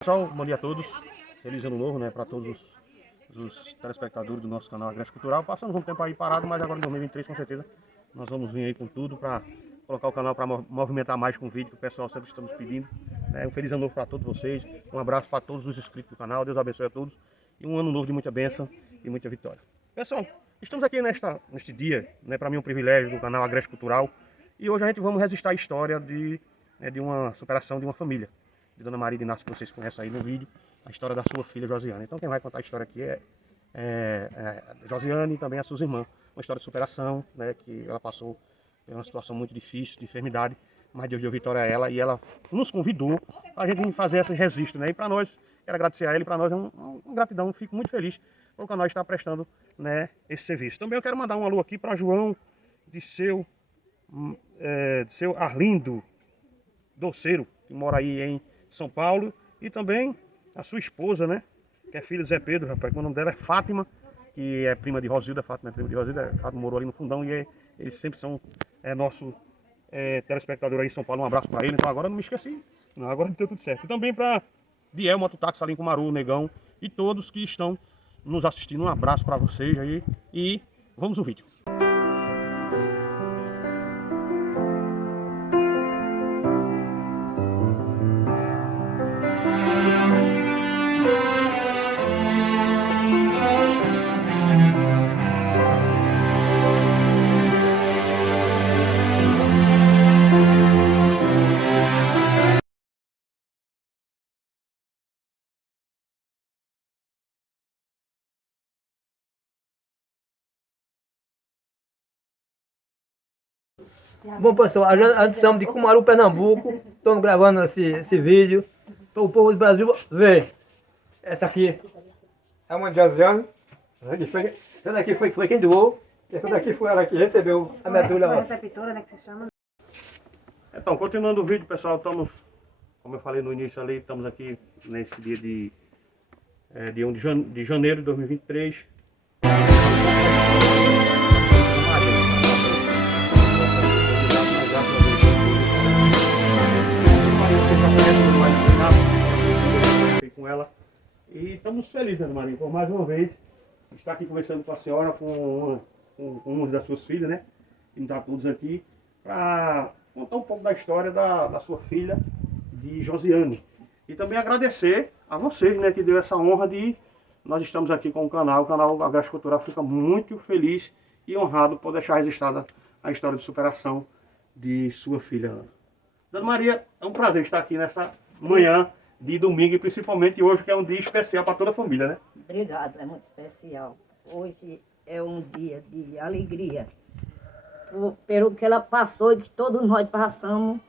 Pessoal, bom dia a todos. Feliz ano novo, né, para todos os telespectadores do nosso canal Agreste Cultural. Passamos um tempo aí parado, mas agora em 2023 com certeza nós vamos vir aí com tudo para colocar o canal para movimentar mais com o vídeo que o pessoal sempre estamos pedindo. Um feliz ano novo para todos vocês. Um abraço para todos os inscritos do canal. Deus abençoe a todos. E um ano novo de muita bênção e muita vitória. Pessoal, estamos aqui neste dia, né, para mim um privilégio do canal Agreste Cultural. E hoje a gente vamos registrar a história de uma superação de uma família. De Dona Maria de Inácio, que vocês conhecem aí no vídeo, a história da sua filha Josiane. Então quem vai contar a história aqui é Josiane e também as suas irmãs. Uma história de superação, né, que ela passou por uma situação muito difícil, de enfermidade, mas Deus deu vitória a ela e ela nos convidou para a gente fazer esse registro, né? E para nós, quero agradecer a ele, para nós é uma gratidão, fico muito feliz por o canal estar prestando, né, esse serviço. Também eu quero mandar um alô aqui para João de seu Arlindo Doceiro, que mora aí em São Paulo, e também a sua esposa, né, que é filha de Zé Pedro, rapaz, o nome dela é Fátima, que é prima de Rosilda. Fátima é prima de Rosilda, Fátima morou ali no fundão e eles sempre são nosso telespectador aí em São Paulo. Um abraço para ele. Então agora não me esqueci, não, agora deu tudo certo. E também para Biel, Mototáxi, Salim Cumaru, Negão e todos que estão nos assistindo. Um abraço para vocês aí e vamos ao vídeo. Bom pessoal, a estamos de Cumaru, Pernambuco. Estamos gravando esse vídeo para o povo do Brasil ver. Essa aqui é uma de Josiane. Essa daqui foi quem doou. Essa daqui foi ela que recebeu a medula. Sua receptora, né, que se chama. Então, continuando o vídeo, pessoal, estamos, como eu falei no início ali, estamos aqui nesse dia de 1 de janeiro de 2023. Com ela. E estamos felizes, Ana Maria, por mais uma vez estar aqui conversando com a senhora, com uma das suas filhas, né? Que está todos aqui, para contar um pouco da história da sua filha, de Josiane. E também agradecer a vocês, né, que deu essa honra de nós estamos aqui com o canal Agreste Cultural fica muito feliz e honrado por deixar registrada a história de superação de sua filha, Ana. Dona Maria, é um prazer estar aqui nessa manhã de domingo e principalmente hoje, que é um dia especial para toda a família, né? Obrigado, é muito especial. Hoje é um dia de alegria. Pelo que ela passou e que todos nós passamos,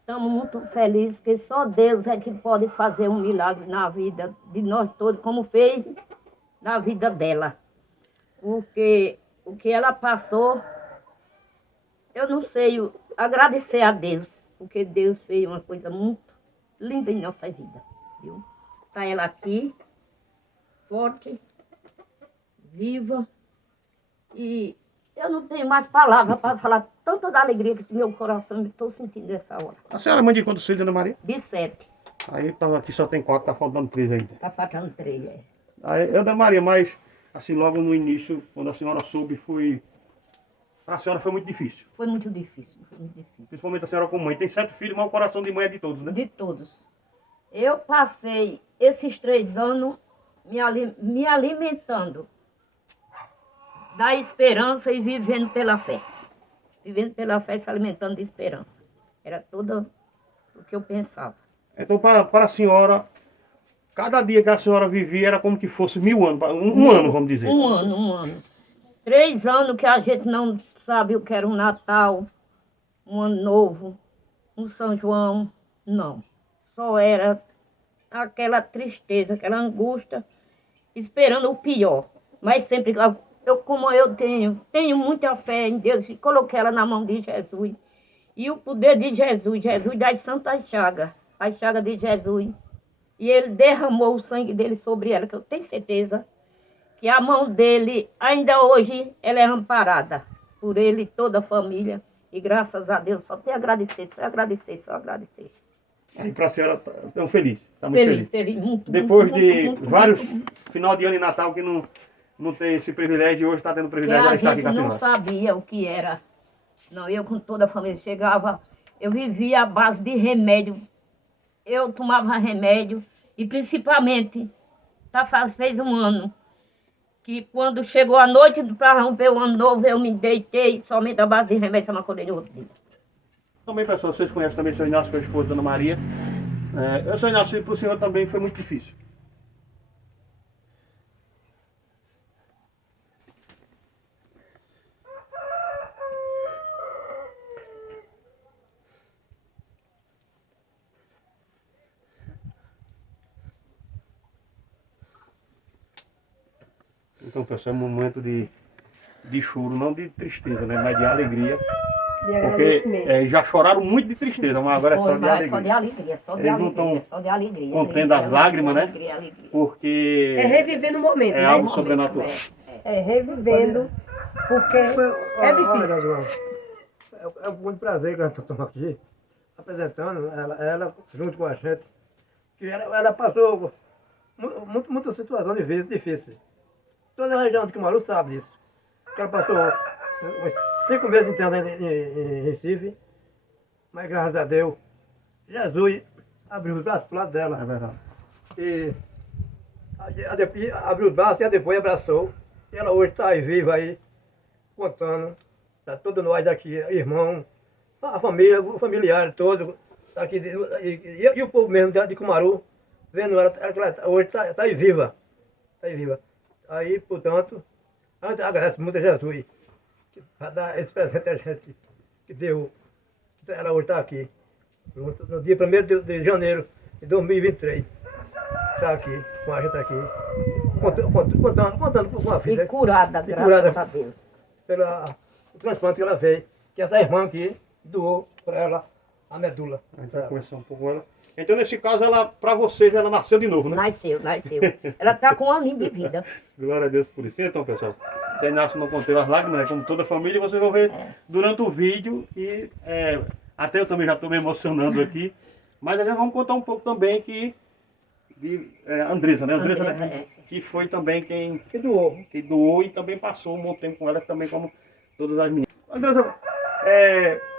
estamos muito felizes, porque só Deus é que pode fazer um milagre na vida de nós todos, como fez na vida dela. Porque o que ela passou, eu não sei agradecer a Deus, porque Deus fez uma coisa muito linda em nossa vida, viu? Está ela aqui, forte, viva, e eu não tenho mais palavras para falar tanto da alegria que meu coração estou sentindo nessa hora. A senhora é mãe de quantos filhos, Dona Maria? De 7. Aí aqui só tem 4, tá faltando 3 ainda. Está faltando 3, é. Aí, Dona Maria, mas assim, logo no início, quando a senhora soube, para a senhora foi muito difícil. Foi muito difícil, foi muito difícil. Principalmente a senhora como mãe. Tem 7 filhos, mas o coração de mãe é de todos, né? De todos. Eu passei esses 3 anos me alimentando da esperança e vivendo pela fé. Vivendo pela fé e se alimentando de esperança. Era tudo o que eu pensava. Então, para a senhora, cada dia que a senhora vivia era como que fosse 1000 anos, um ano, vamos dizer. Um ano. 3 anos que a gente não sabe o que era um Natal, um Ano Novo, um São João, não. Só era aquela tristeza, aquela angústia, esperando o pior. Mas sempre, como eu tenho muita fé em Deus, coloquei ela na mão de Jesus. E o poder de Jesus das santas chagas, a chaga de Jesus. E ele derramou o sangue dele sobre ela, que eu tenho certeza que a mão dele, ainda hoje, ela é amparada por ele e toda a família. E graças a Deus, só tenho a agradecer, só agradecer. Aí para a senhora, estão feliz, está muito feliz. Feliz, muito, Depois muito, de muito, vários muito. final de ano e Natal que não tem esse privilégio, hoje está tendo o Porque privilégio de a estar aqui gente com a não senhora. sabia o que era. Não, eu com toda a família chegava, eu vivia à base de remédio. Eu tomava remédio e principalmente, fez um ano, que quando chegou a noite para romper o ano novo, eu me deitei somente à base de remédio, só me acordei no outro dia. Também, pessoal, vocês conhecem também o seu Inácio, que é a esposa da Ana Maria. O seu Inácio, para o senhor também foi muito difícil. Então, pessoal, é um momento de choro, não de tristeza, né? Mas de alegria. De Porque agradecimento. já choraram muito de tristeza, mas agora é só de Só alegria. de alegria, só de Eles não alegria, tão só de alegria. contendo as lágrimas, né? Alegria, alegria. Porque É revivendo o momento, é né? algo sobrenatural. É revivendo, porque é difícil. É muito prazer que nós estamos aqui apresentando ela junto com a gente, que ela passou muitas situações difíceis. Toda a região de Cumaru sabe disso. Que ela passou uns 5 meses interna em Recife, mas graças a Deus, Jesus abriu os braços para o lado É dela. verdade. E abriu os braços e depois abraçou. E ela hoje está aí viva aí, contando para todos nós aqui, irmão, a família, o familiar todo, tá aqui, e o povo mesmo de Cumaru, vendo ela hoje está aí viva. Está aí viva. Aí, portanto, a gente agradece muito a Jesus para dar esse presente a gente que deu, que ela hoje está aqui, no dia 1º de janeiro de 2023. Está aqui, com a gente aqui, contando com a filha. E curada, E graças curada. a Deus. O transplante que ela fez, que essa irmã aqui doou para ela a medula. A gente vai conversar um pouco com ela. Então, nesse caso, para vocês, ela nasceu de novo, né? Nasceu. Ela está com um aninho de vida. Glória a Deus por isso. Então, pessoal, o Inácio não conteu as lágrimas, né? Como toda a família, vocês vão ver durante o vídeo. E até eu também já estou me emocionando aqui. Mas já vamos contar um pouco também de Andressa, né? Andressa, Andressa, né? é. Que foi também quem Que doou. doou e também passou um bom tempo com ela, também como todas as meninas. Andressa,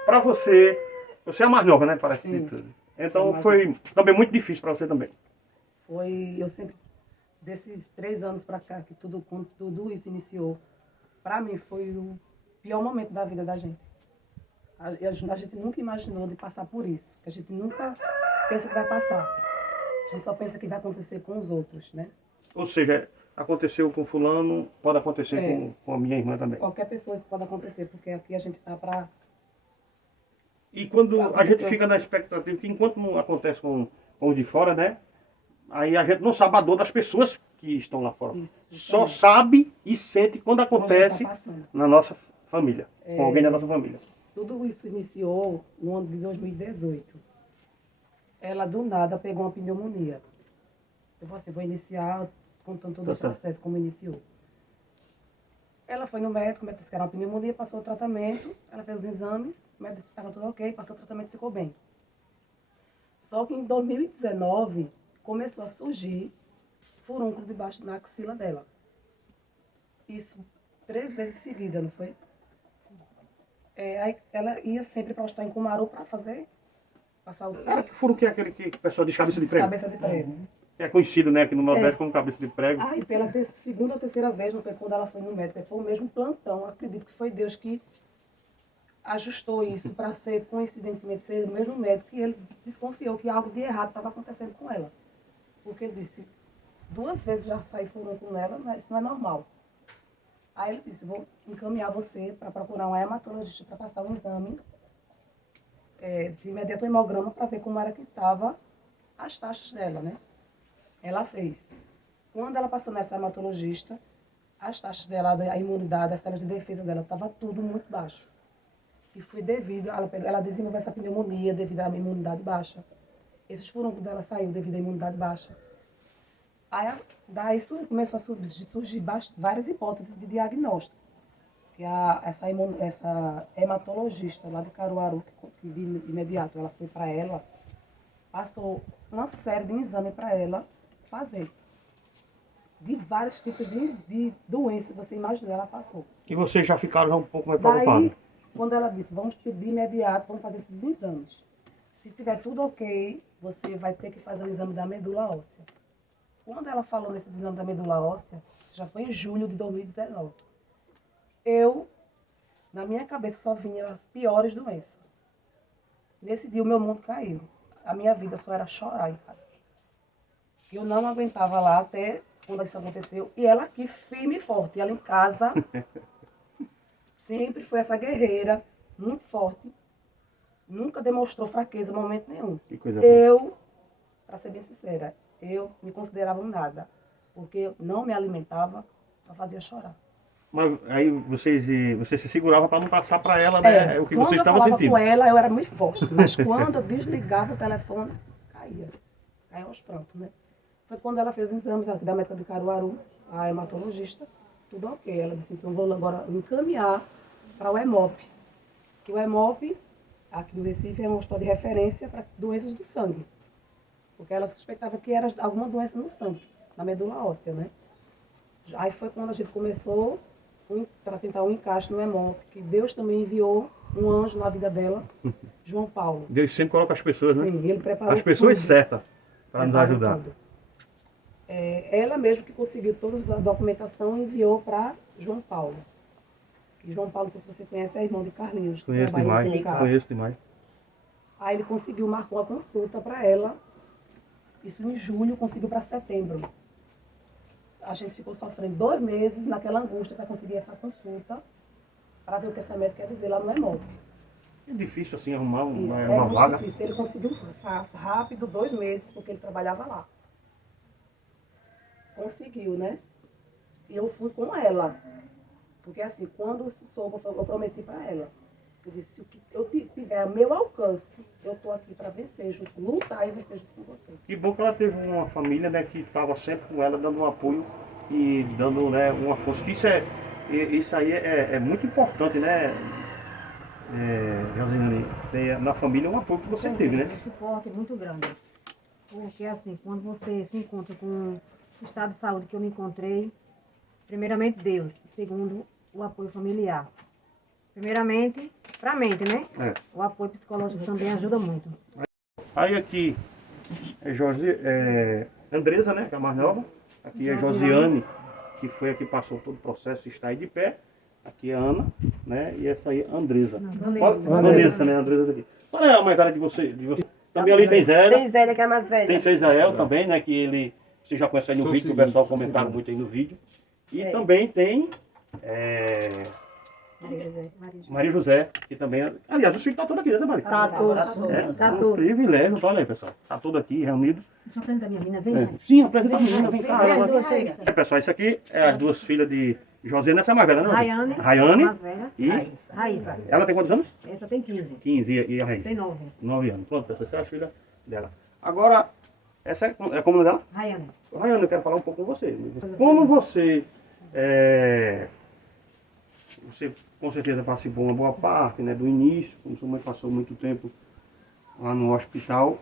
para você é a mais nova, né? Parece de tudo. Então foi também muito difícil para você também. Eu sempre, desses 3 anos para cá, que quando tudo isso iniciou, para mim foi o pior momento da vida da gente. A gente nunca imaginou de passar por isso, que a gente nunca pensa que vai passar. A gente só pensa que vai acontecer com os outros, né? Ou seja, aconteceu com fulano, pode acontecer com a minha irmã também. Qualquer pessoa isso pode acontecer, porque aqui a gente está para... E quando a gente Aconteceu. fica na expectativa, que enquanto não acontece com os de fora, né? Aí a gente não sabe a dor das pessoas que estão lá fora. Isso, Só justamente. sabe e sente quando a gente acontece tá passando. na nossa família, com alguém da nossa família. Tudo isso iniciou no ano de 2018. Ela, do nada, pegou uma pneumonia. Eu falei assim, vou iniciar contando todo Tá o certo. processo, como iniciou. Ela foi no médico, o médico disse que era uma pneumonia, passou o tratamento, ela fez os exames, o médico disse que estava tudo ok, passou o tratamento e ficou bem. Só que em 2019, começou a surgir furúnculo debaixo da axila dela. Isso 3 vezes seguida, não foi? Aí ela ia sempre para o hospital em Cumaru para passar o Que furo que é aquele que o pessoal diz cabeça de prego? cabeça de prego. É conhecido, né, aqui no Nordeste como cabeça de prego. Aí, pela segunda ou terceira vez, não foi quando ela foi no médico, foi o mesmo plantão. Acredito que foi Deus que ajustou isso para ser, coincidentemente, ser o mesmo médico, e ele desconfiou que algo de errado estava acontecendo com ela. Porque ele disse, 2 vezes já saí furúnculo nela, mas isso não é normal. Aí ele disse, vou encaminhar você para procurar um hematologista para passar um exame de imediato hemograma para ver como era que estava as taxas dela, né? Ela fez. Quando ela passou nessa hematologista, as taxas dela, a imunidade, as células de defesa dela, estava tudo muito baixo. E foi devido, ela desenvolveu essa pneumonia devido à imunidade baixa. Esses furúnculos dela saiu devido à imunidade baixa. Aí, daí começou a surgir várias hipóteses de diagnóstico. Que essa hematologista lá de Caruaru, que de imediato ela foi para ela, passou uma série de exames para ela fazer. De vários tipos de doenças que você imagina, ela passou. E vocês já ficaram um pouco mais Daí, preocupados? quando ela disse, vamos pedir de imediato, vamos fazer esses exames. Se tiver tudo ok, você vai ter que fazer o exame da medula óssea. Quando ela falou nesse exame da medula óssea, isso já foi em julho de 2019. Na minha cabeça, só vinha as piores doenças. Nesse dia, o meu mundo caiu. A minha vida só era chorar em casa. Eu não aguentava lá até quando isso aconteceu. E ela aqui, firme e forte. Ela em casa, sempre foi essa guerreira, muito forte. Nunca demonstrou fraqueza em momento nenhum. Que coisa boa. Para ser bem sincera, eu me considerava um nada. Porque eu não me alimentava, só fazia chorar. Mas aí você se segurava para não passar para ela, né? O que você estava Quando eu sentindo. falava com ela, eu era muito forte. Mas quando eu desligava o telefone, caía. Caía aos prantos, né? Foi quando ela fez os exames aqui da médica de Caruaru, a hematologista, tudo ok. Ela disse, então vou agora encaminhar para o EMOP. Que o EMOP, aqui no Recife, é um hospital de referência para doenças do sangue. Porque ela suspeitava que era alguma doença no sangue, na medula óssea, né? Aí foi quando a gente começou para tentar um encaixe no EMOP, que Deus também enviou um anjo na vida dela, João Paulo. Deus sempre coloca as pessoas, né? Sim, ele preparou As pessoas tudo. certas para nos Preparou ajudar. tudo. Ela mesma que conseguiu toda a documentação e enviou para João Paulo. E João Paulo, não sei se você conhece, é irmão de Carlinhos. que Conheço trabalha no demais, sindicato. conheço demais. Aí ele conseguiu, marcou uma consulta para ela. Isso em julho, conseguiu para setembro. A gente ficou sofrendo 2 meses naquela angústia para conseguir essa consulta, para ver o que essa médica quer dizer lá no EMOP. É difícil assim arrumar Isso, uma muito vaga. difícil. Ele conseguiu rápido, 2 meses, porque ele trabalhava lá. Conseguiu, né? E eu fui com ela. Porque assim, quando soube, eu prometi para ela. Eu disse, o que eu tiver a meu alcance, eu estou aqui para vencer, lutar e vencer junto com você. Que bom que ela teve uma família, né, que estava sempre com ela, dando um apoio e dando, né, uma força. Isso aí é muito importante, né, Josiane, ter na família um apoio que você teve, né? Um suporte muito grande. Porque assim, quando você se encontra com o estado de saúde que eu me encontrei, primeiramente Deus, segundo o apoio familiar. Primeiramente, para a mente, né? É. O apoio psicológico também ajuda muito. Aí aqui é Andresa, né, que é a mais nova. Aqui é Josiane, que foi a que passou todo o processo e está aí de pé. Aqui é Ana, né? E essa aí é Andresa. Vanessa, né? Andresa aqui. Qual é a mais velha de você? Também ali tem Zé. Tem Zélia, que é a mais velha. Tem Isael também, né? Que ele. Você já conhece aí no vídeo, que o pessoal comentaram muito aí no vídeo. E também tem Maria José, que também. Aliás, os filhos estão todos aqui, né, Maria? Tá tudo. Tá Um tudo. privilégio, olha aí, pessoal. Está tudo aqui reunido. Deixa eu apresentar minha menina, vem. Sim, apresenta a menina, vem cá. Vem, ela- as duas, chega. Pessoal, isso aqui é as duas filhas de Josiane, essa é a mais velha, né? Rayane, Rayane. mais velha. E Raíssa. ela tem quantos anos? Essa tem 15. 15 e a Raíssa? Tem 9. 9 anos. Pronto, essa é a filha dela. Agora, essa é como o nome dela? Rayane. Rayane, eu quero falar um pouco com você. Como você com certeza participou uma boa parte, né, do início, como sua mãe passou muito tempo lá no hospital.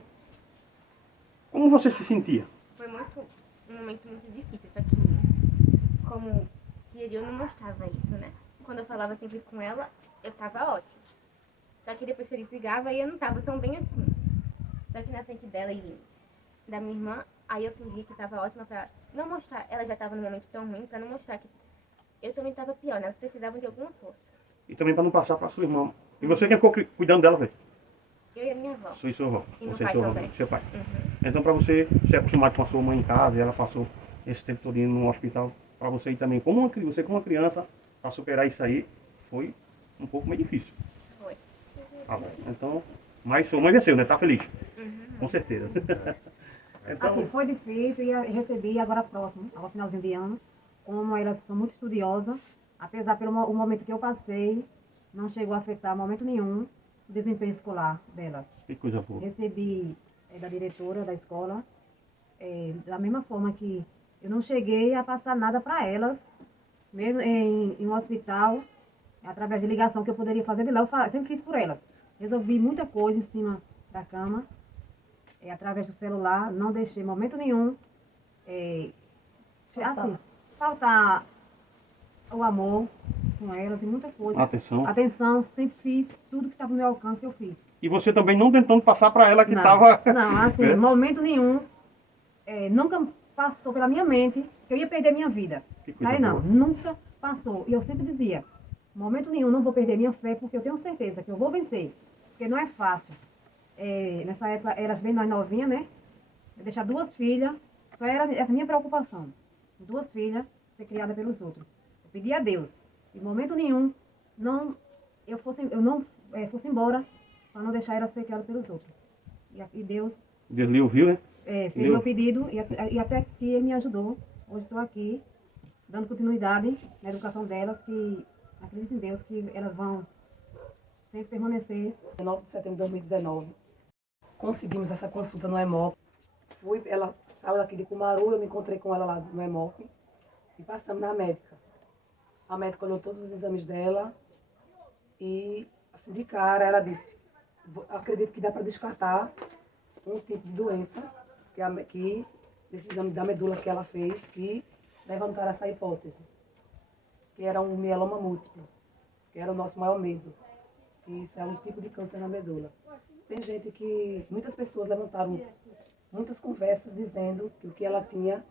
Como você se sentia? Foi um momento muito difícil, só que como tia eu não mostrava isso, né? Quando eu falava sempre com ela, eu tava ótima. Só que depois que eu desligava, eu não tava tão bem assim. Só que na frente dela e da minha irmã, aí eu fingi que tava ótima pra não mostrar, ela já tava num momento tão ruim, pra não mostrar que eu também tava pior, né? Elas precisavam de alguma força. E também para não passar para sua irmã. E você quem ficou cuidando dela, velho? Eu e a minha avó. Sou seu avô. E meu Você pai seu avô, também. seu pai. Uhum. Então, para você ser acostumado com a sua mãe em casa, e ela passou esse tempo todo indo no hospital, para você ir também, você como uma criança, para superar isso aí, foi um pouco meio difícil. Foi. Tá bom. Então, mas sua mãe venceu, né? Tá feliz? Uhum. Com certeza. Então, Assim, foi difícil e recebi agora próximo, ao finalzinho de ano. Como elas são muito estudiosas, apesar pelo o momento que eu passei, não chegou a afetar momento nenhum o desempenho escolar delas. que coisa boa. Recebi da diretora da escola, da mesma forma que eu não cheguei a passar nada para elas, mesmo em um hospital, através de ligação que eu poderia fazer de lá, eu sempre fiz por elas. Resolvi muita coisa em cima da cama, através do celular, não deixei momento nenhum assim, faltar o amor com elas e muita coisa. Atenção. Atenção, sempre fiz tudo que estava no meu alcance, eu fiz. E você também não tentando passar para ela que Não, estava... não, assim, momento nenhum, nunca passou pela minha mente que eu ia perder minha vida. Que coisa Sabe, não, boa. nunca passou. E eu sempre dizia, momento nenhum, não vou perder minha fé, porque eu tenho certeza que eu vou vencer. Porque não é fácil. Nessa época, era bem mais novinha, né? Eu deixar 2 filhas, só era essa minha preocupação. 2 filhas, ser criada pelos outros. Eu pedi a Deus, em momento nenhum, eu não fosse embora, para não deixar ela ser criada pelos outros. E Deus Deus lhe ouviu, né? fez Deus. meu pedido e até que ele me ajudou. Hoje estou aqui, dando continuidade na educação delas, que acredito em Deus que elas vão sempre permanecer. 9 de setembro de 2019, conseguimos essa consulta no EMOP. Ela saiu daqui de Cumaru, eu me encontrei com ela lá no EMOP e passamos na médica. A médica olhou todos os exames dela e, assim, de cara, ela disse: acredito que dá para descartar um tipo de doença que desse exame da medula que ela fez, que levantaram essa hipótese, que era um mieloma múltiplo, que era o nosso maior medo. E isso é um tipo de câncer na medula. Tem gente muitas pessoas levantaram muitas conversas dizendo que o que ela tinha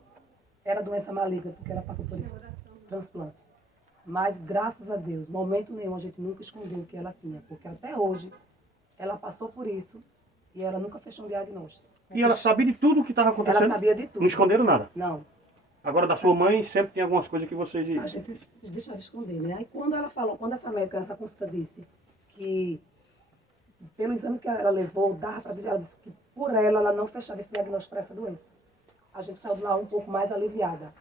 era doença maligna, porque ela passou por esse transplante. Mas, graças a Deus, momento nenhum a gente nunca escondeu o que ela tinha, porque até hoje ela passou por isso e ela nunca fechou um diagnóstico. E ela sabia de tudo o que estava acontecendo? Ela sabia de tudo. Não esconderam nada? Não. Agora, da sua mãe, sempre tem algumas coisas que vocês... A gente deixava esconder, né? Aí quando ela falou, quando essa médica nessa consulta disse que, pelo exame que ela levou, dava para ela disse que por ela não fechava esse diagnóstico para essa doença. A gente saiu de lá um pouco mais aliviada.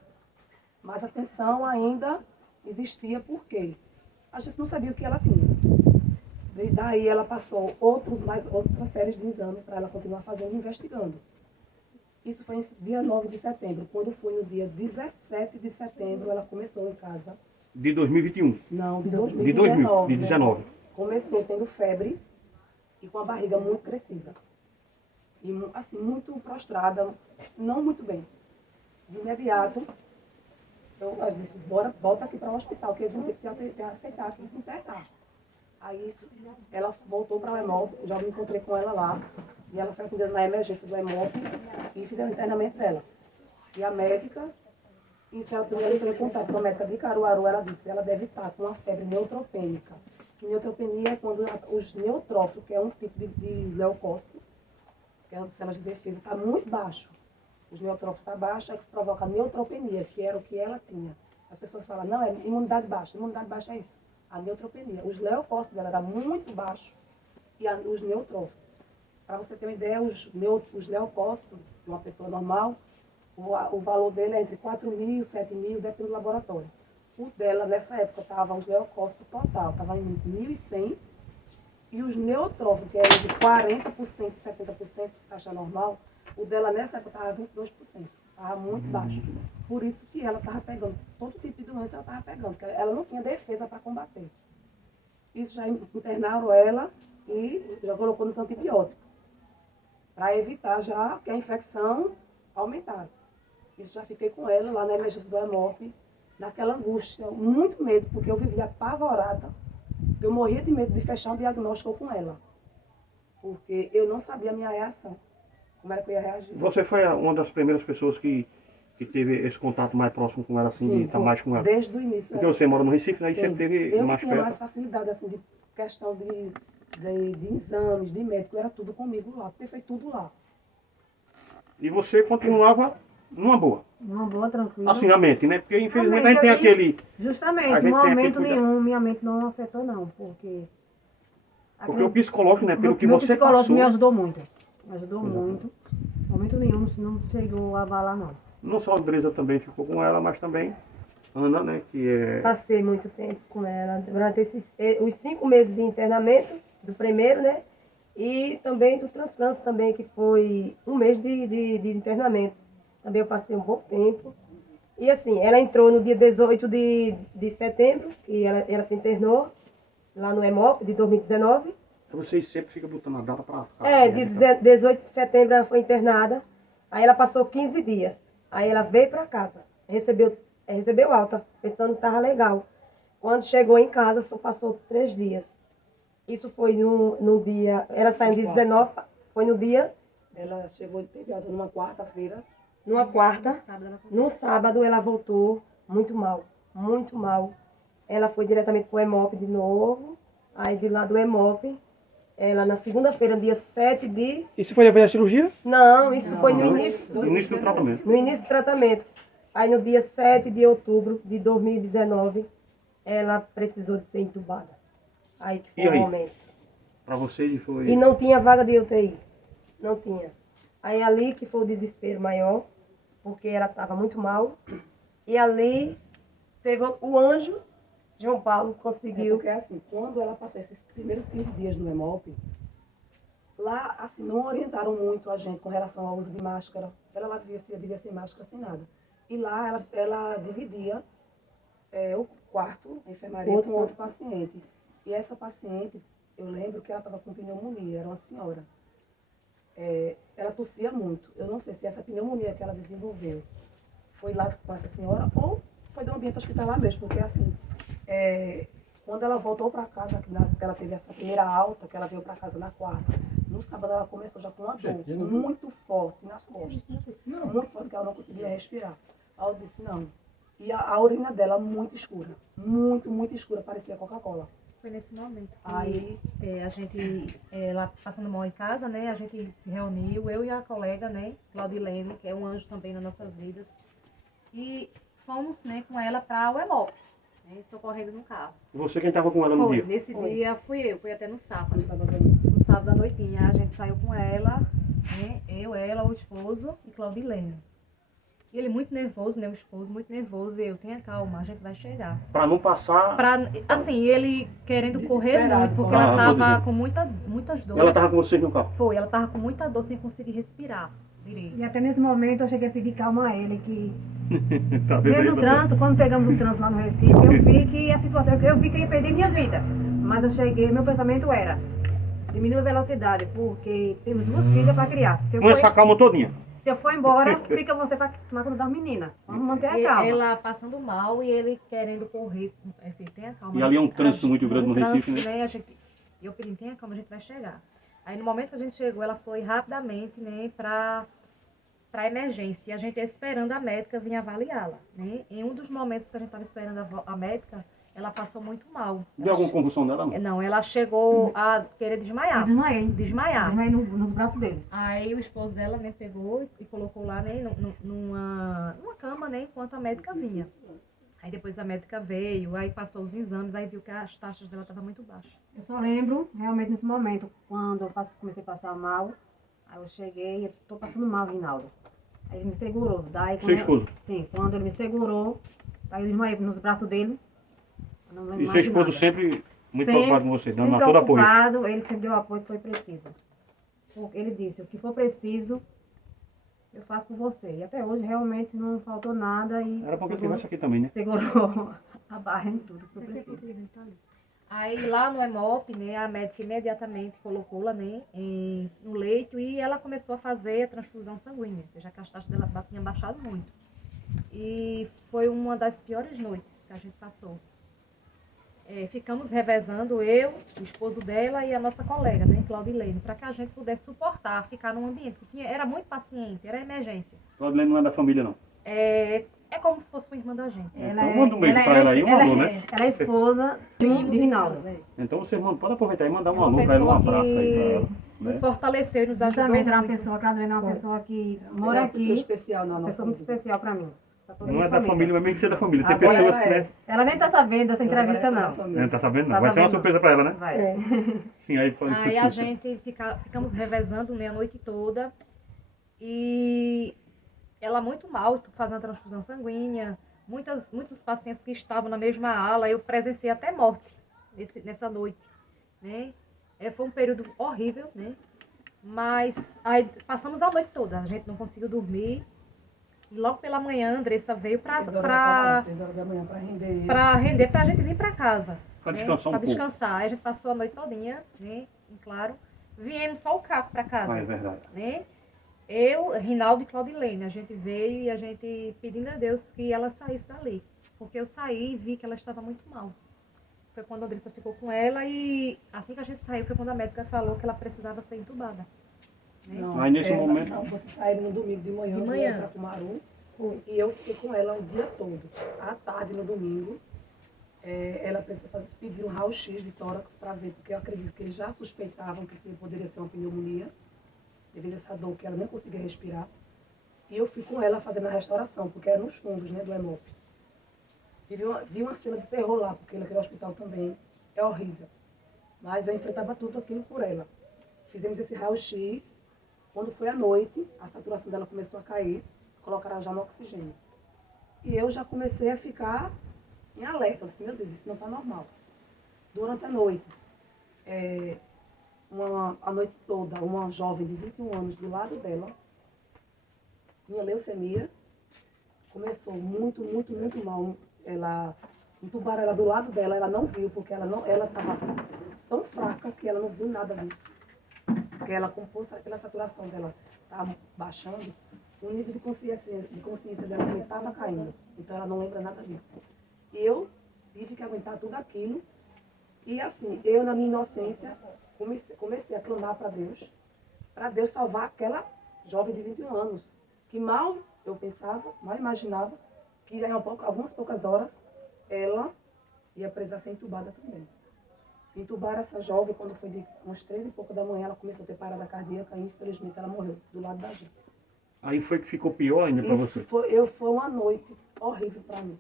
Mas a tensão ainda existia porque a gente não sabia o que ela tinha. E daí ela passou outras séries de exames para ela continuar fazendo e investigando. Isso foi em dia 9 de setembro. Quando foi no dia 17 de setembro, ela começou em casa. De 2021? Não, de De 2019. de 19. Começou tendo febre e com a barriga muito crescida. E assim, muito prostrada, não muito bem. De imediato, eu disse: bora, volta aqui para o hospital, que eles vão ter que aceitar aqui te internar. Aí ela voltou para o EMOP, já me encontrei com ela lá, e ela foi atendida na emergência do EMOP e fizeram o internamento dela. E a médica, ela primeiro entrou em contato com a médica de Caruaru, ela disse: ela deve estar com uma febre neutropênica. Que neutropenia é quando os neutrófilos, que é um tipo de leucócito, que é uma célula de defesa, está muito baixo. Os neutrófilos estão baixos, é que provoca neutropenia, que era o que ela tinha. As pessoas falam: não, é imunidade baixa. Imunidade baixa é isso, a neutropenia. Os leucócitos dela eram muito baixos e os neutrófilos. Para você ter uma ideia, os leucócitos de uma pessoa normal, o valor dele é entre 4.000 e 7.000, depende do laboratório. O dela, nessa época, os leucócitos total, estava em 1.100, e os neutrófilos, que é de 40% e 70%, taxa normal, o dela nessa época estava 22%, estava muito baixo. Por isso que ela estava pegando, todo tipo de doença ela estava pegando, porque ela não tinha defesa para combater. Isso já internaram ela e já colocou nos antibióticos, para evitar já que a infecção aumentasse. Isso já fiquei com ela lá na emergência do EMOP, naquela angústia, muito medo, porque eu vivia apavorada. Eu morria de medo de fechar um diagnóstico com ela, porque eu não sabia a minha reação, como era que eu ia reagir. Você foi uma das primeiras pessoas que teve esse contato mais próximo com ela, assim, Sim, de estar mais com ela? Desde o início. Porque você mora no Recife, aí Sim. sempre teve eu mais tinha perto. mais facilidade, assim, de questão de exames, de médico, era tudo comigo lá, porque foi tudo lá. E você continuava numa boa. Uma boa, tranquila. Assim, a mente, né? Porque infelizmente A a gente tem mente, aquele... A Justamente, gente em tem momento aquele cuidado. nenhum, minha mente não afetou não, porque... Porque o psicológico, né? Pelo que meu você psicológico passou... me ajudou muito. Me ajudou muito. Em momento nenhum não chegou a abalar, não. Não só a Andresa também ficou com ela, mas também Ana, né? Que é... Passei muito tempo com ela, durante os 5 meses de internamento, do primeiro, né? E também do transplante também, que foi 1 mês de internamento. Também eu passei um bom tempo. E assim, ela entrou no dia 18 de setembro, e ela se internou lá no EMOP de 2019. Vocês sempre ficam botando a data pra... De 18 de setembro ela foi internada. Aí ela passou 15 dias. Aí ela veio para casa. Recebeu alta, pensando que estava legal. Quando chegou em casa, só passou 3 dias. Isso foi no dia... Ela saiu dia 19, foi no dia... Ela chegou e teve alta numa quarta-feira. Numa quarta. Sábado ela No sábado ela voltou muito mal. Muito mal. Ela foi diretamente para o Hemop de novo. Aí de lá do Hemop... Ela na segunda-feira, dia 7 de... Isso foi depois da cirurgia? Não, isso foi no início. No início do tratamento. No início do tratamento. Aí no dia 7 de outubro de 2019, ela precisou de ser entubada. Aí que foi E o aí? momento. Pra vocês foi... E não tinha vaga de UTI. Não tinha. Aí ali que foi o desespero maior, porque ela estava muito mal. E ali teve o anjo, João Paulo, conseguiu. Porque assim, quando ela passou esses primeiros 15 dias no Hemop, lá, assim, não orientaram muito a gente com relação ao uso de máscara. Ela vivia sem máscara, sem nada. E lá ela dividia o quarto, a enfermaria, com outro paciente. E essa paciente, eu lembro que ela estava com pneumonia, era uma senhora. Ela tossia muito. Eu não sei se essa pneumonia que ela desenvolveu foi lá com essa senhora ou foi do ambiente hospitalar mesmo, porque assim, quando ela voltou para casa, que ela teve essa primeira alta, que ela veio para casa na quarta, no sábado ela começou já com uma dor muito forte nas costas. Muito forte, que ela não conseguia respirar. Aí eu disse, não. E a urina dela muito escura. Muito, muito escura, parecia Coca-Cola. Foi nesse momento que Aí, a gente, lá passando mal em casa, né? A gente se reuniu, eu e a colega, né? Claudilene, que é um anjo também nas nossas vidas. E fomos, né, com ela para o Hemop, né, socorrendo no carro. Você quem estava com ela no Foi, dia? nesse dia fui eu, fui até no sábado. no sábado à noite. No sábado à noitinha, a gente saiu com ela, né? Eu, ela, o esposo e Claudilene. E ele muito nervoso, né? O esposo muito nervoso. E eu, tenha calma, a gente vai chegar. Pra não passar... Assim, ele querendo correr Desesperado, muito, porque ah, ela tô tava dizendo. com muitas dores. Ela estava com vocês no carro? Foi, ela tava com muita dor sem conseguir respirar direito. E até nesse momento eu cheguei a pedir calma a ele, que Tá vendo aí, mesmo no doutor? trânsito, quando pegamos o trânsito lá no Recife, eu vi que a situação, eu vi que eu ia perder minha vida. Mas eu cheguei, meu pensamento era, diminua a velocidade, porque temos 2 filhas para criar. Com essa calma todinha. Se eu for embora, fica você para tomar conta das meninas. Vamos manter a calma. Ela passando mal e ele querendo correr. Filho, tenha calma. E ali é um trânsito muito grande no Recife, né? Eu pedi, tenha calma, a gente vai chegar. Aí no momento que a gente chegou, ela foi rapidamente, né, para emergência. E a gente esperando a médica vir avaliá-la, né? Em um dos momentos que a gente estava esperando a médica, ela passou muito mal. Deu alguma convulsão dela, não? Não, ela chegou a querer desmaiar. Eu desmaiei. Desmaiar. Desmaiei nos braços dele. Aí o esposo dela, né, pegou e colocou lá, né, numa cama, né, enquanto a médica vinha. Aí depois a médica veio, aí passou os exames, aí viu que as taxas dela estavam muito baixas. Eu só lembro, realmente, nesse momento, quando eu comecei a passar mal, aí eu cheguei e disse, estou passando mal, Rinaldo. Aí ele me segurou. Daí, Seu esposo? Sim, quando ele me segurou, aí eu desmaiei nos braços dele. Eu não lembro E mais seu de esposo nada. sempre muito Sempre- preocupado com você, dando sempre todo apoio. preocupado, ele sempre deu o apoio que foi preciso. Ele disse, o que for preciso, eu faço por você. E até hoje realmente não faltou nada e Era bom que eu tivesse aqui também, né? segurou a barra em tudo que foi preciso. Aí lá no Hemop, né, a médica imediatamente colocou-la, né, no leito e ela começou a fazer a transfusão sanguínea, já que as taxas dela tinham baixado muito. E foi uma das piores noites que a gente passou. Ficamos revezando eu, o esposo dela e a nossa colega, né, Claudilene, para que a gente pudesse suportar, ficar num ambiente que era muito paciente, era emergência. Claudilene não é da família, não. É como se fosse uma irmã da gente. Então manda um beijo pra ela aí, um alô, né? Ela é esposa de Rinaldo. Então você pode aproveitar e mandar um Uma alô pra ela, um pessoa abraço aí pra ela. que nos fortaleceu e nos ajudou Justamente era uma muito. pessoa, a Claudilene é uma pessoa que Ela mora é uma pessoa aqui, especial na uma nossa pessoa muito vida. especial pra mim. Pra toda Não minha é da família, mas mesmo que seja da família. Tem Agora pessoas ela que, é. né? Ela nem tá sabendo dessa entrevista, Agora é da não. família. Não tá sabendo, não. Tá Vai ser uma sabendo, surpresa pra ela, né? Vai. Sim, aí pode. Aí a gente ficamos revezando, né, a noite toda. E ela muito mal, fazendo a transfusão sanguínea. Muitos pacientes que estavam na mesma ala, eu presenciei até morte nessa noite, né? Foi um período horrível, né? Mas aí passamos a noite toda, a gente não conseguiu dormir. E logo pela manhã, a Andressa veio 6 horas da manhã para render. pra gente vir pra casa. Pra né? descansar um Pra pouco. descansar. Aí a gente passou a noite todinha, né? em claro, viemos só o Caco para casa. Ah, é verdade. Né? Eu, Rinaldo e Claudilene, a gente veio e a gente pedindo a Deus que ela saísse dali. Porque eu saí e vi que ela estava muito mal. Foi quando a Andressa ficou com ela e assim que a gente saiu foi quando a médica falou que ela precisava ser entubada. Né? Não, Aí nesse momento- Não, você saiu no domingo de manhã, De manhã. para Cumaru, e eu fiquei com ela o dia todo. À tarde, no domingo, ela precisou pedir um raio-x de tórax para ver, porque eu acredito que eles já suspeitavam que poderia ser uma pneumonia, devido a essa dor que ela nem conseguia respirar. E eu fui com ela fazendo a restauração, porque era nos fundos, né, do EMOP. Vi uma cena de terror lá, porque aquele hospital também é horrível. Mas eu enfrentava tudo aquilo por ela. Fizemos esse raio-x. Quando foi à noite, a saturação dela começou a cair, colocaram já no oxigênio. E eu já comecei a ficar em alerta. Eu disse, meu Deus, isso não está normal. Durante a noite, a noite toda, uma jovem de 21 anos do lado dela, tinha leucemia, começou muito, muito, muito mal. Entubaram ela do lado dela, ela não viu, porque ela estava tão fraca que ela não viu nada disso. Porque ela, pela saturação dela estava baixando, o nível de consciência dela também estava caindo. Então ela não lembra nada disso. E eu tive que aguentar tudo aquilo. E assim, eu na minha inocência comecei a clamar para Deus salvar aquela jovem de 21 anos, que mal eu pensava, mal imaginava, que em algumas poucas horas ela ia precisar ser entubada também. Entubaram essa jovem quando foi de umas 3 e pouco da manhã, ela começou a ter parada cardíaca e infelizmente ela morreu do lado da gente. Aí foi que ficou pior ainda para você? Foi uma noite horrível para mim.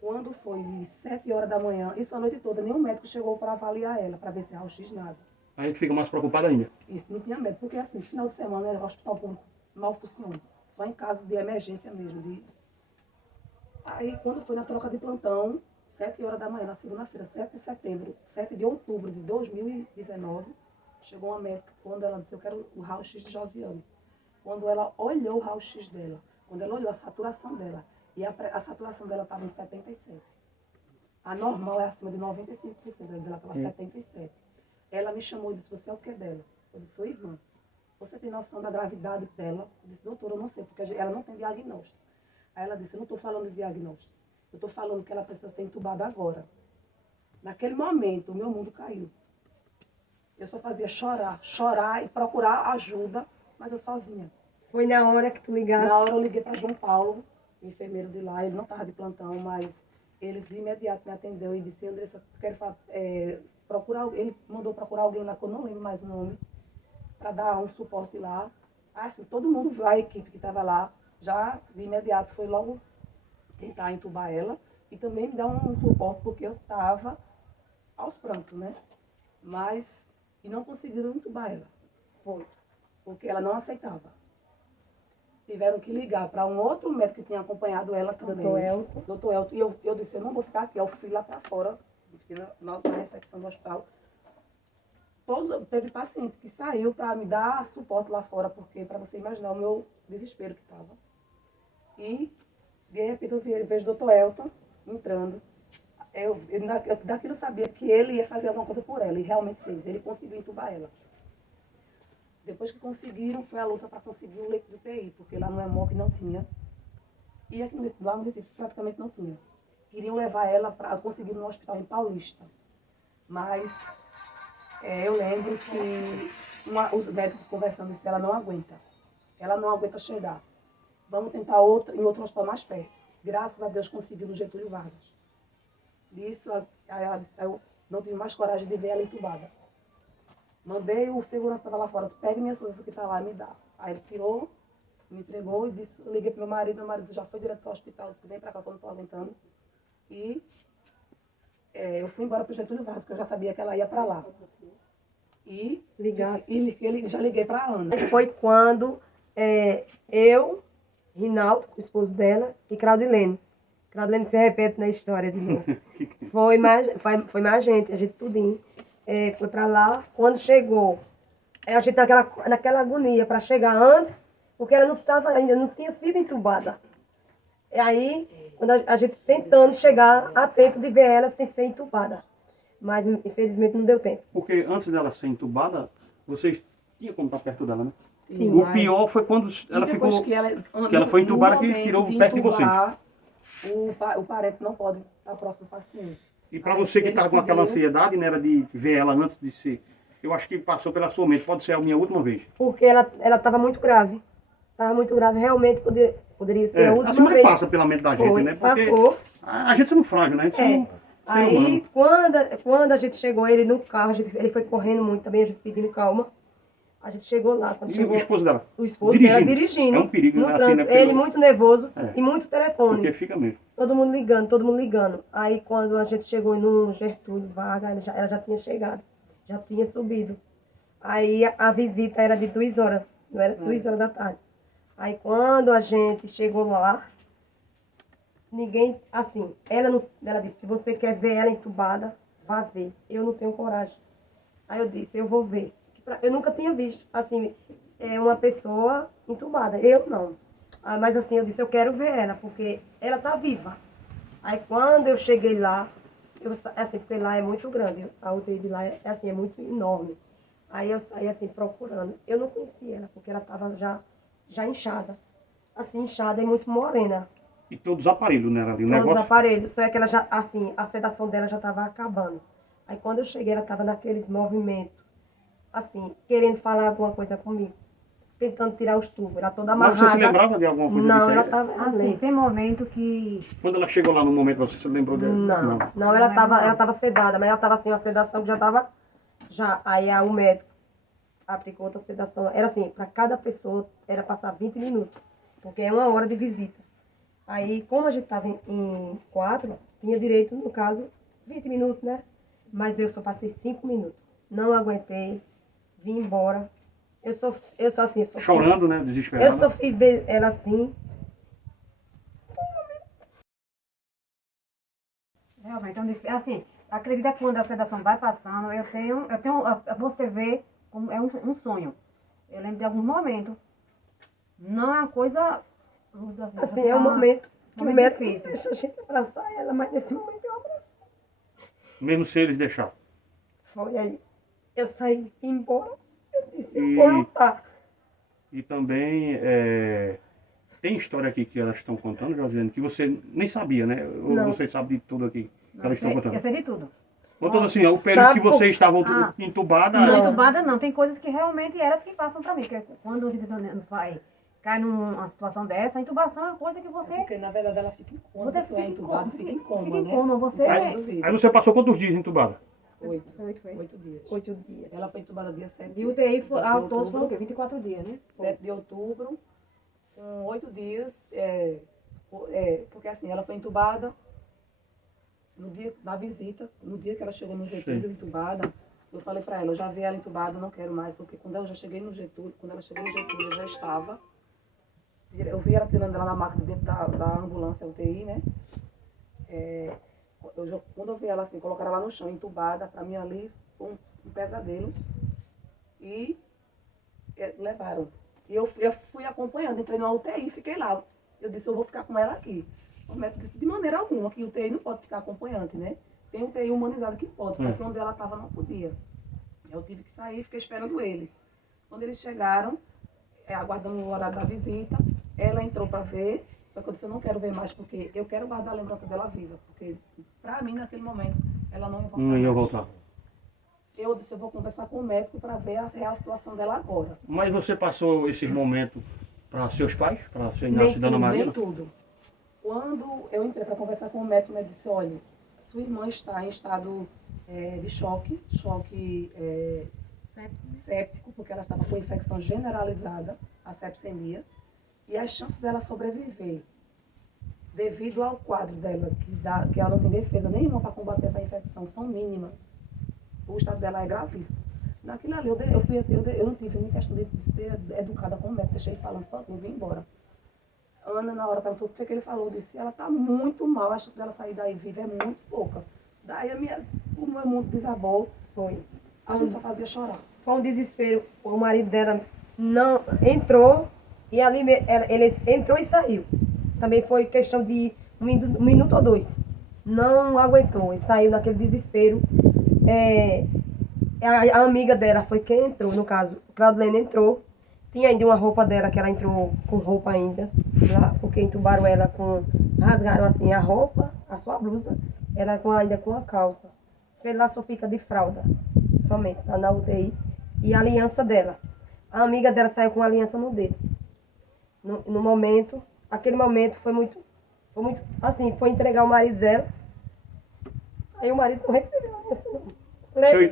Quando foi de 7 horas da manhã, isso a noite toda, nenhum médico chegou para avaliar ela, para ver se raio-x nada. Aí a gente fica mais preocupado ainda. Isso, não tinha médico, porque assim, final de semana o hospital público mal funciona. Só em casos de emergência mesmo. Aí quando foi na troca de plantão, 7 horas da manhã, na segunda-feira, 7 de outubro de 2019, chegou uma médica, quando ela disse, eu quero o raio-x de Josiane. Quando ela olhou o raio-x dela, quando ela olhou a saturação dela, e a saturação dela estava em 77. A normal é acima de 95%, ela estava 77. Ela me chamou e disse, você é o que dela? Eu disse, sou irmã. Você tem noção da gravidade dela? Eu disse, doutora, eu não sei, porque ela não tem diagnóstico. Aí ela disse, eu não estou falando de diagnóstico. Eu estou falando que ela precisa ser entubada agora. Naquele momento, o meu mundo caiu. Eu só fazia chorar e procurar ajuda, mas eu sozinha. Foi na hora que tu ligasse? Na hora eu liguei para João Paulo, o enfermeiro de lá, ele não estava de plantão, mas ele de imediato me atendeu e disse, Andressa, quero procurar, ele mandou procurar alguém lá, que eu não lembro mais o nome, para dar um suporte lá. Assim, todo mundo viu, a equipe que estava lá, já de imediato foi logo tentar entubar ela e também me dar um suporte, porque eu estava aos prantos, né? Mas, e não conseguiram entubar ela. Foi, porque ela não aceitava. Tiveram que ligar para um outro médico que tinha acompanhado ela também. Doutor Elton. E eu disse, eu não vou ficar aqui. Eu fui lá para fora, fiquei na recepção do hospital. Teve paciente que saiu para me dar suporte lá fora, porque para você imaginar o meu desespero que estava. E, de repente, eu vejo o doutor Elton entrando. Daquilo eu sabia que ele ia fazer alguma coisa por ela, e realmente fez. Ele conseguiu entubar ela. Depois que conseguiram, foi a luta para conseguir o leito de UTI, porque lá no EMOP não tinha. E aqui lá no Recife praticamente não tinha. Queriam levar ela para conseguir no hospital em Paulista. Mas eu lembro que os médicos conversando disseram, ela não aguenta. Ela não aguenta chegar. Vamos tentar em outro hospital mais perto. Graças a Deus conseguiu no Getúlio Vargas. Disso, eu não tive mais coragem de ver ela entubada. Mandei o segurança que estava lá fora, disse, pegue minhas coisas que está lá e me dá. Aí ele tirou, me entregou e disse, liguei para meu marido já foi direto para o hospital, disse, vem para cá que eu não estou aguentando. E eu fui embora para o Getúlio Vargas, que eu já sabia que ela ia para lá. E já liguei para a Ana. Foi quando eu, Rinaldo, o esposo dela, e Claudilene. Claudilene se repete na história de novo. Foi mais gente, a gente tudinho. Foi para lá. Quando chegou, a gente naquela agonia para chegar antes, porque ela ainda não tinha sido entubada. E aí, quando a gente tentando chegar a tempo de ver ela sem ser entubada. mas infelizmente não deu tempo. Porque antes dela ser entubada, vocês tinham como estar perto dela, né? Sim, O mas- pior foi quando E ela depois ficou... que ela foi no entubada, que momento tirou de perto de vocês. entubar, o parente não pode estar próximo do paciente. E para Aí você que eles estava com aquela pediram- ansiedade, né, era de ver ela antes de ser... Eu acho que passou pela sua mente, pode ser a minha última vez. Porque ela estava muito grave. Estava muito grave, realmente poderia ser a última assim vez. passa pela mente da gente, Foi, né? Porque passou. a gente é frágil, né? A gente É. ser humano. Aí, quando a gente chegou, ele no carro, ele foi correndo muito também, a gente pedindo calma. A gente chegou lá, quando E chegou o esposo dela? o esposo dela dirigindo. É um perigo, no né? Assim, trânsito. né? Porque Ele muito nervoso É. e muito telefone. Porque fica mesmo. Todo mundo ligando. Aí quando a gente chegou no Gertúlio Vargas, ela já tinha chegado, já tinha subido. Aí a visita era de 2 horas, não era 2 horas da tarde. Aí quando a gente chegou lá, ninguém, assim, ela disse, se você quer ver ela entubada, vá ver. Eu não tenho coragem. Aí eu disse, eu vou ver. Eu nunca tinha visto, assim, uma pessoa entubada. Eu não. Mas assim, eu disse, eu quero ver ela, porque ela tá viva. Aí quando eu cheguei lá, assim, porque lá é muito grande, a UTI de lá é assim, é muito enorme. Aí eu saí assim, procurando. Eu não conhecia ela, porque ela estava já inchada. Assim, inchada e muito morena. E todos os aparelhos, né? Ali, o Todos os negócio... aparelhos. Só é que ela já, assim, a sedação dela já estava acabando. Aí quando eu cheguei, ela estava naqueles movimentos, assim, querendo falar alguma coisa comigo. Tentando tirar os tubos. Ela toda Mas amarrada. você se lembrava de alguma coisa Não, disso aí? ela estava Assim, tem momento que Quando ela chegou lá no momento, você se lembrou dela? Não, ela tava sedada, mas ela tava assim, uma sedação que já tava. Aí o médico aplicou outra sedação. Era assim, para cada pessoa era passar 20 minutos, porque é 1 hora de visita. Aí, como a gente tava em 4, tinha direito, no caso, 20 minutos, né? Mas eu só passei 5 minutos. Não aguentei, vim embora. Eu só assim, sofri. Chorando, né? Desesperada. Eu sofri ver ela assim. realmente é um assim, acredita que quando a sedação vai passando, você vê como é um sonho. Eu lembro de algum momento. Não é uma coisa. vamos dizer Assim, você é um tá- momento que o momento médico difícil. deixa a gente abraçar ela, mas nesse momento eu abracei. Mesmo se eles deixaram. Foi aí. Eu saí e embora. Eu disse, E- eu vou lutar. E também tem história aqui que elas estão contando, Josiane, que você nem sabia, né? Ou Não. você sabe de tudo aqui que elas estão Eu contando. sei de tudo. Contando assim, ó, o período Sabe que vocês estavam Ah. entubadas. Não, entubada não. Tem coisas que realmente elas que passam pra mim. Que quando a gente cai numa situação dessa, a intubação é uma coisa que você. Porque, na verdade, ela fica em coma. Você Você é entubado, fica em coma, Fica em né? coma. Você. Aí você passou quantos dias entubada? 8 Foi. dias. 8 dias. Ela foi entubada dia 7 De UTI, ao todo outubro. foi o quê? 24 dias, né? 7 de outubro, com 8 dias, porque assim, ela foi entubada no dia da visita, no dia que ela chegou no Getúlio entubada, eu falei pra ela, eu já vi ela entubada, não quero mais, porque quando ela cheguei no Getúlio, eu já estava, eu vi ela tirando ela na máquina dentro da ambulância UTI, né? Quando eu vi ela assim, colocaram ela no chão, entubada, pra mim ali foi um pesadelo. E levaram. E eu fui acompanhando, entrei na UTI e fiquei lá. Eu disse, eu vou ficar com ela aqui. O médico disse, de maneira alguma, que UTI não pode ficar acompanhante, né? Tem UTI humanizado que pode, só que onde ela estava não podia. Eu tive que sair e fiquei esperando eles. Quando eles chegaram, aguardando o horário da visita, ela entrou para ver, só que eu disse, eu não quero ver mais, porque eu quero guardar a lembrança dela viva, porque para mim, naquele momento, ela não ia voltar. Não ia mais. voltar. Eu disse, eu vou conversar com o médico para ver a real situação dela agora. Mas você passou esses momentos para seus pais? Para seu Nem Inácio e Dona tudo, Maria? nem tudo. Quando eu entrei para conversar com o médico, ele disse, olha, sua irmã está em estado de choque séptico, porque ela estava com infecção generalizada, a sepsemia, e as chances dela sobreviver, devido ao quadro dela, que ela não tem defesa nenhuma para combater essa infecção, são mínimas. O estado dela é gravíssimo. Naquilo ali, eu não tive nem questão de ser educada com o médico, deixei ele falando sozinho, vim embora. Ana, na hora, perguntou o que foi que ele falou, disse, ela está muito mal, a chance dela sair daí viva é muito pouca. Daí o meu mundo desabou, foi. A gente só fazia chorar. Foi um desespero. O marido dela não entrou e ali ele entrou e saiu. Também foi questão de um minuto ou 2. Não aguentou e saiu naquele desespero. a amiga dela foi quem entrou, no caso, Claudilene entrou. Tinha ainda uma roupa dela, que ela entrou com roupa ainda, lá, porque entubaram ela com... Rasgaram assim a roupa, a sua blusa, ela ainda com a calça. Ele lá só fica de fralda, somente, tá na UTI. E a aliança dela. A amiga dela saiu com a aliança no dedo. No momento, aquele momento foi muito, assim, foi entregar o marido dela. Aí o marido não recebeu a aliança, não.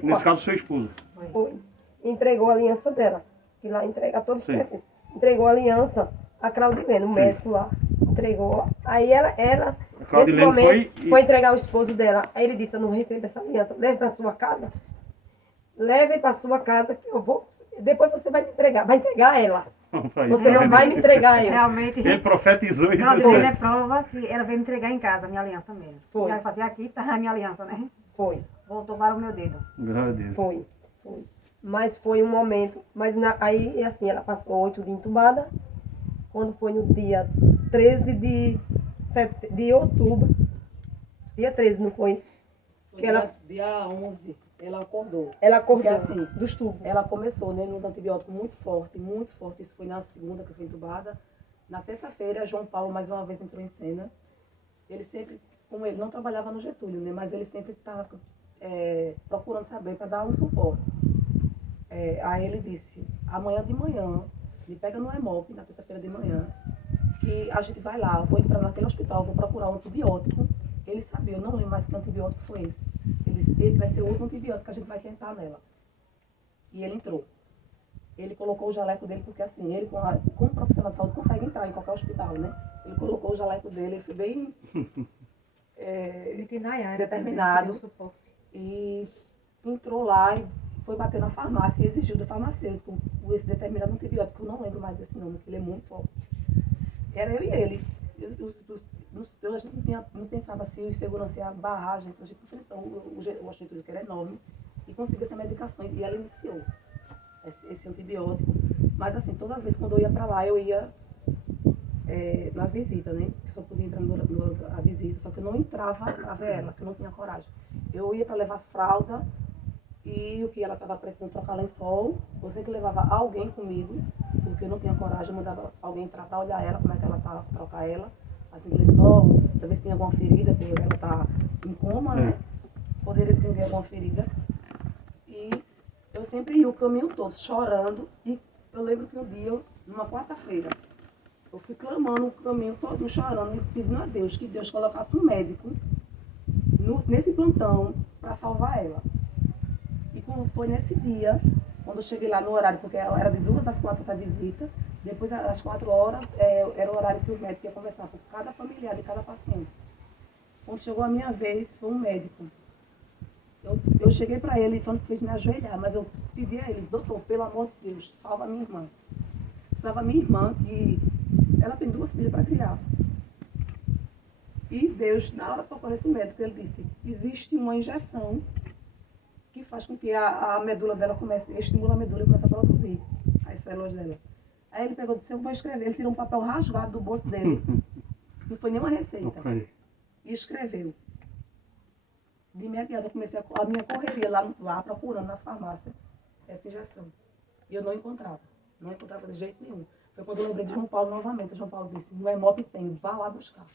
Nesse caso, seu esposo. Foi. Entregou a aliança dela. Que lá entrega todos os Sim. pertences. Entregou a aliança a Claudilene, o médico lá. Entregou. Aí ela nesse Claudilene momento, foi entregar o esposo dela. Aí ele disse, eu não recebo essa aliança. Leve para sua casa. Leve para sua casa que eu vou... Depois você vai me entregar. Vai entregar ela. Você não vai me entregar eu. Realmente, Ele profetizou e deu Claudilene é certo. prova que ela veio me entregar em casa, a minha aliança mesmo. Foi. E ela fazia aqui, tá a minha aliança, né? Foi. Voltou para o meu dedo. Graças a Deus. Foi. Mas foi um momento. Mas aí, assim, ela passou 8 dias entubada. Quando foi no dia 13 de outubro. Dia 13, não foi? Foi Que ela- dia 11, ela acordou. Ela acordou Porque, assim, dos tubos. Ela começou, né, nos antibióticos muito forte, muito forte. Isso foi na segunda que foi entubada. Na terça-feira, João Paulo mais uma vez entrou em cena. Ele sempre, como ele não trabalhava no Getúlio, né, mas ele sempre estava procurando saber para dar um suporte. Aí ele disse, amanhã de manhã, me pega no Hemop, na terça-feira de manhã, que a gente vai lá, vou entrar naquele hospital, vou procurar um antibiótico. Ele sabia, eu não lembro mais que antibiótico foi esse. Ele disse, esse vai ser o último antibiótico que a gente vai tentar nela. E ele entrou. Ele colocou o jaleco dele, porque assim, ele como profissional de saúde consegue entrar em qualquer hospital, né? Ele colocou o jaleco dele, ele foi bem Ele tem Nayara determinado. também, que deu suporte. E entrou lá e foi bater na farmácia e exigiu do farmacêutico esse determinado antibiótico, que eu não lembro mais desse nome, que ele é muito forte. Era eu e ele. A gente não pensava se os seguranças iam barrar a gente enfrentou o Getúlio, que era enorme, e conseguiu essa medicação. E ela iniciou esse antibiótico. Mas assim, toda vez quando eu ia para lá, eu ia na visita, né? Eu só podia entrar na visita, só que eu não entrava a ver ela, que eu não tinha coragem. Eu ia para levar fralda e o que ela estava precisando trocar lençol, eu sempre levava alguém comigo, porque eu não tinha coragem, eu mandava alguém entrar para olhar ela, como é que ela tá, trocar ela, assim, lençol, talvez tenha alguma ferida, porque ela tá em coma, né? Poderia desenvolver alguma ferida. E eu sempre ia o caminho todo chorando, e eu lembro que um dia, numa quarta-feira, eu fui clamando o caminho todo, chorando e pedindo a Deus que Deus colocasse um médico nesse plantão para salvar ela. E como foi nesse dia, quando eu cheguei lá no horário, porque era de 2 às 4 essa visita, depois às 4 horas era o horário que o médico ia conversar com cada familiar de cada paciente. Quando chegou a minha vez, foi um médico. Eu cheguei para ele, só não fez me ajoelhar, mas eu pedi a ele, doutor, pelo amor de Deus, salva a minha irmã. Salva a minha irmã, que ela tem 2 filhas para criar. E Deus, na hora tocou nesse médico, ele disse, existe uma injeção que faz com que a medula dela comece, estimula a medula e comece a produzir as células dela. Aí ele pegou e disse, eu vou escrever. Ele tirou um papel rasgado do bolso dele. Não foi nenhuma receita. E escreveu. De imediato eu comecei a minha correria lá procurando nas farmácias essa injeção. E eu não encontrava. Não encontrava de jeito nenhum. Foi quando eu lembrei de João Paulo novamente. O João Paulo disse, no Hemop tem, vá lá buscar.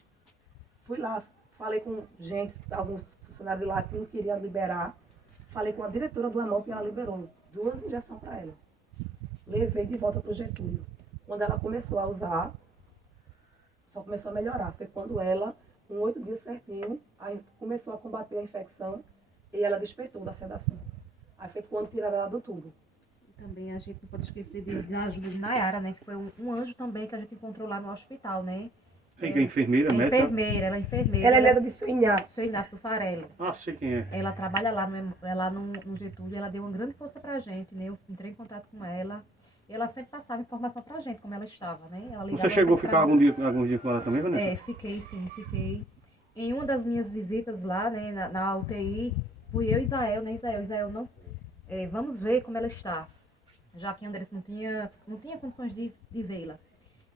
Fui lá, falei com gente, alguns funcionários lá que não queriam liberar. Falei com a diretora do Hemop e ela liberou 2 injeções para ela. Levei de volta para o Getúlio. Quando ela começou a usar, só começou a melhorar. Foi quando ela, com 8 dias certinho, aí começou a combater a infecção e ela despertou da sedação. Aí foi quando tiraram ela do tubo. Também a gente não pode esquecer da ajuda de Nayara, né? Que foi um anjo também que a gente encontrou lá no hospital, né? Tem que é enfermeira, É médica? enfermeira, ela é enfermeira. Ela é neta de São Inácio. Seu Inácio do Farelo. Ah, sei quem é. Ela trabalha lá no Getúlio, ela deu uma grande força pra gente, né? Eu entrei em contato com ela. E ela sempre passava informação pra gente, como ela estava, né? Ela ligava Você chegou a sempre ficar pra- algum dia com ela também, Vanessa? fiquei sim, fiquei. Em uma das minhas visitas lá, né, na UTI, fui eu e Isael, né? Isael não... vamos ver como ela está. Já que Andressa não tinha condições de vê-la.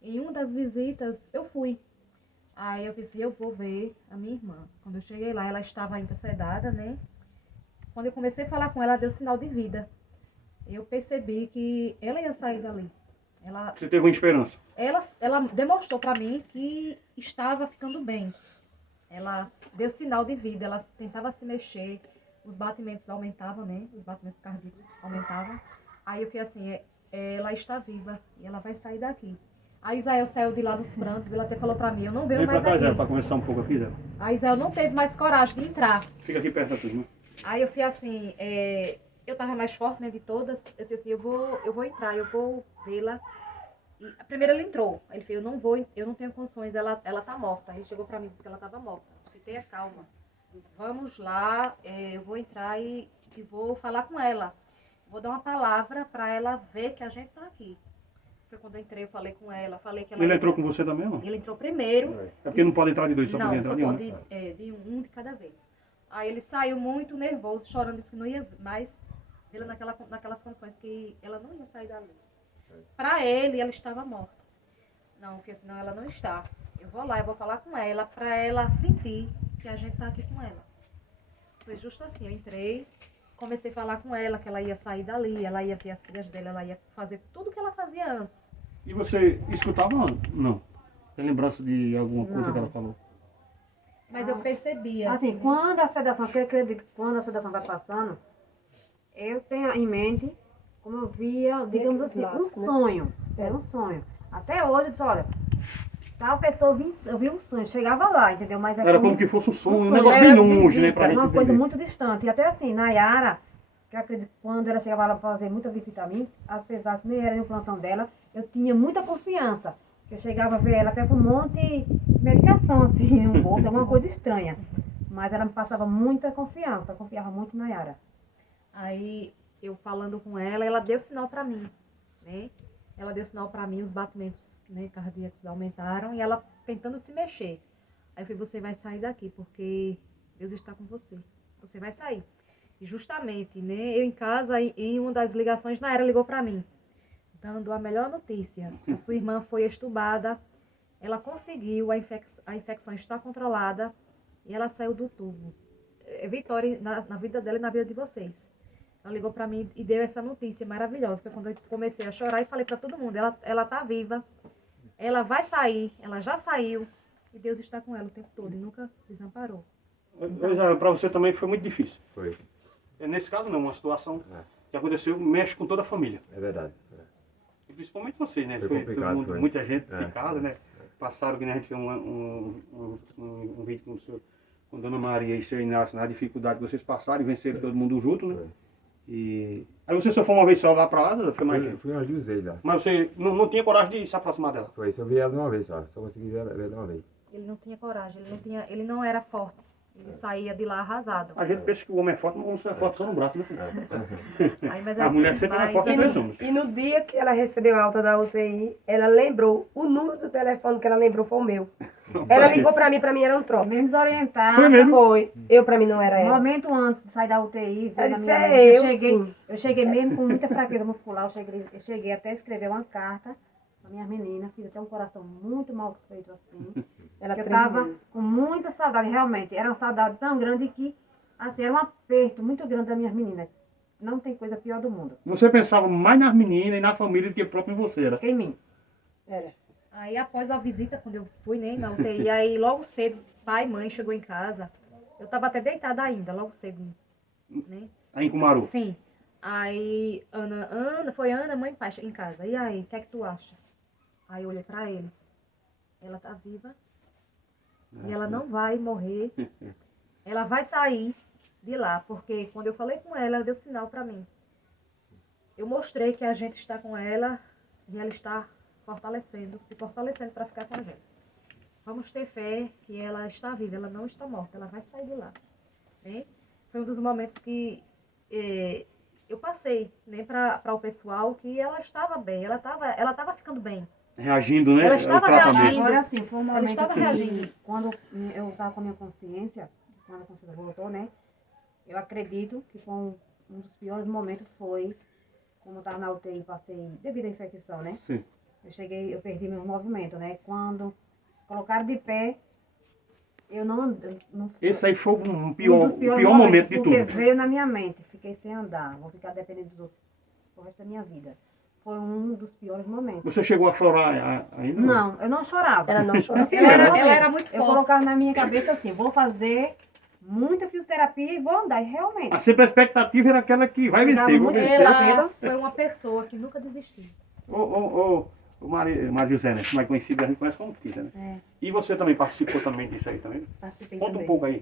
Em uma das visitas, eu fui. Aí eu pensei, eu vou ver a minha irmã. Quando eu cheguei lá, ela estava ainda sedada, né? Quando eu comecei a falar com ela, deu sinal de vida. Eu percebi que ela ia sair dali. Você teve uma esperança. Ela demonstrou para mim que estava ficando bem. Ela deu sinal de vida, ela tentava se mexer, os batimentos aumentavam, né? Os batimentos cardíacos aumentavam. Aí eu fiquei assim, ela está viva e ela vai sair daqui. A Isael saiu de lá dos prantos, ele até falou para mim, eu não vejo Vem pra mais cá, Zé, aqui. pra conversar um pouco aqui, Zé. A Isael não teve mais coragem de entrar. Fica aqui perto da turma. Aí eu fui assim, eu tava mais forte, né, de todas. Eu falei assim, eu vou entrar, eu vou vê-la. E a primeira ele entrou. Aí ele falou, eu não tenho condições, ela tá morta. Aí chegou pra mim e disse que ela tava morta. Eu falei, tenha calma. Vamos lá, eu vou entrar e vou falar com ela. Vou dar uma palavra pra ela ver que a gente tá aqui. Foi quando eu entrei, eu falei com ela, falei que ela... Ele entrou com você também, não? Ele entrou primeiro. É porque não pode entrar de dois, só não, pode entrar só de um. pode de um de cada vez. Aí ele saiu muito nervoso, chorando, disse que não ia mais vê-la naquelas condições que ela não ia sair dali. Para ele, ela estava morta. Não, eu falei assim, não, ela não está. Eu vou lá, eu vou falar com ela para ela sentir que a gente está aqui com ela. Foi justo assim, eu entrei, comecei a falar com ela que ela ia sair dali, ela ia ver as filhas dela, ela ia fazer tudo que ela fazia antes. E você escutava ou não? Tem lembrança de alguma coisa Não. que ela falou? Mas eu percebia. Assim, quando a sedação, que eu acredito que quando a sedação vai passando, eu tenho em mente, como eu via, digamos assim, um sonho. Era um sonho. Até hoje eu disse, olha, tal pessoa, eu vi um sonho, chegava lá, entendeu? Mas Era como que fosse um sonho, um sonho, negócio era bem longe, né? Pra era gente uma coisa entender. muito distante. E até assim, Nayara, que eu acredito que quando ela chegava lá para fazer muita visita a mim, apesar que nem era no plantão dela, eu tinha muita confiança. Eu chegava a ver ela até com um monte de medicação, assim, no bolso, alguma coisa estranha. Mas ela me passava muita confiança, eu confiava muito em Nayara. Aí eu falando com ela deu sinal para mim, né? Ela deu sinal para mim, os batimentos, né, cardíacos aumentaram e ela tentando se mexer. Aí eu falei, você vai sair daqui, porque Deus está com você. Você vai sair. E justamente, né, eu em casa, em uma das ligações, Nayara ligou para mim, dando a melhor notícia. A sua irmã foi estubada, ela conseguiu, a infecção está controlada e ela saiu do tubo. É vitória na vida dela e na vida de vocês. Ela ligou para mim e deu essa notícia maravilhosa. Foi quando eu comecei a chorar e falei para todo mundo, ela tá viva, ela vai sair, ela já saiu e Deus está com ela o tempo todo e nunca desamparou. Para você também foi muito difícil. Foi, Nesse caso não, uma situação É. que aconteceu, mexe com toda a família. é verdade. E principalmente você, né? Foi Foi complicado, todo mundo, foi. muita gente É. de casa, né? Passaram, que né, a gente fez um vídeo com Dona Maria e seu Inácio, na dificuldade que vocês passaram e venceram todo mundo junto, né? Foi. E aí você só foi uma vez só lá pra lá, foi mais gente. Fui umas 2 vezes lá. Mas você não tinha coragem de se aproximar dela. Foi, só vi ela de uma vez só consegui ver ela de uma vez. Ele não tinha coragem, ele não era forte. Ele saía de lá arrasado. A gente pensa que o homem é forte, mas o homem só é forte só no braço, né? Aí, mas A mulher sempre é mais forte que nós homens. E no dia que ela recebeu a alta da UTI, ela lembrou, o número do telefone que ela lembrou foi o meu. Ela ligou pra mim era um troco. Mesmo desorientada, Foi mesmo? Foi. Eu pra mim não era um ela. momento antes de sair da UTI, veio Ela na disse, minha é mente, eu, eu cheguei mesmo com muita fraqueza muscular, eu cheguei até a escrever uma carta para minha menina, fiz até um coração muito mal feito assim. Ela Eu tremia. estava com muita saudade, realmente. Era uma saudade tão grande que, assim, era um aperto muito grande da minha menina. Não tem coisa pior do mundo. Você pensava mais nas meninas e na família do que próprio em você, era? Que em mim. Era. Aí após a visita, quando eu fui, né, na UTI, aí logo cedo, pai e mãe chegou em casa. Eu tava até deitada ainda, logo cedo, né? Aí em Cumaru. Sim. Aí foi Ana, mãe e pai em casa. E aí, o que é que tu acha? Aí eu olhei pra eles. Ela tá viva. E ela não vai morrer. Ela vai sair de lá, porque quando eu falei com ela, ela deu sinal pra mim. Eu mostrei que a gente está com ela e ela está se fortalecendo para ficar com a gente. Vamos ter fé que ela está viva, ela não está morta, ela vai sair de lá. Né? Foi um dos momentos que eu passei, né, para o pessoal que ela estava bem, ela estava ficando bem. Reagindo, né? Ela ao estava tratamento. reagindo. Agora sim, foi um Ela momento estava que, reagindo. quando eu estava com a minha consciência, quando a consciência voltou, né? Eu acredito que foi um dos piores momentos foi, como eu estava na UTI, passei, devido à infecção, né? Sim. Eu perdi meu movimento, né? Quando colocaram de pé, Eu não Esse aí foi um um pior, dos o piores pior momento de porque tudo. veio na minha mente. Fiquei sem andar. Vou ficar dependendo dos outros o resto da minha vida. Foi um dos piores momentos. Você chegou a chorar ainda? Não, eu não chorava. Ela não chorava. Ela era muito Eu forte. colocava na minha cabeça assim, vou fazer muita fisioterapia e vou andar. E realmente. Sempre a expectativa era aquela que vai vencer, vou muito vencer. ela- Foi uma pessoa que nunca desistiu. Ô Maria José, né? Mais conhecida, a gente conhece como Tita, né? E você também participou também disso aí também? Participei Conta também. um pouco aí.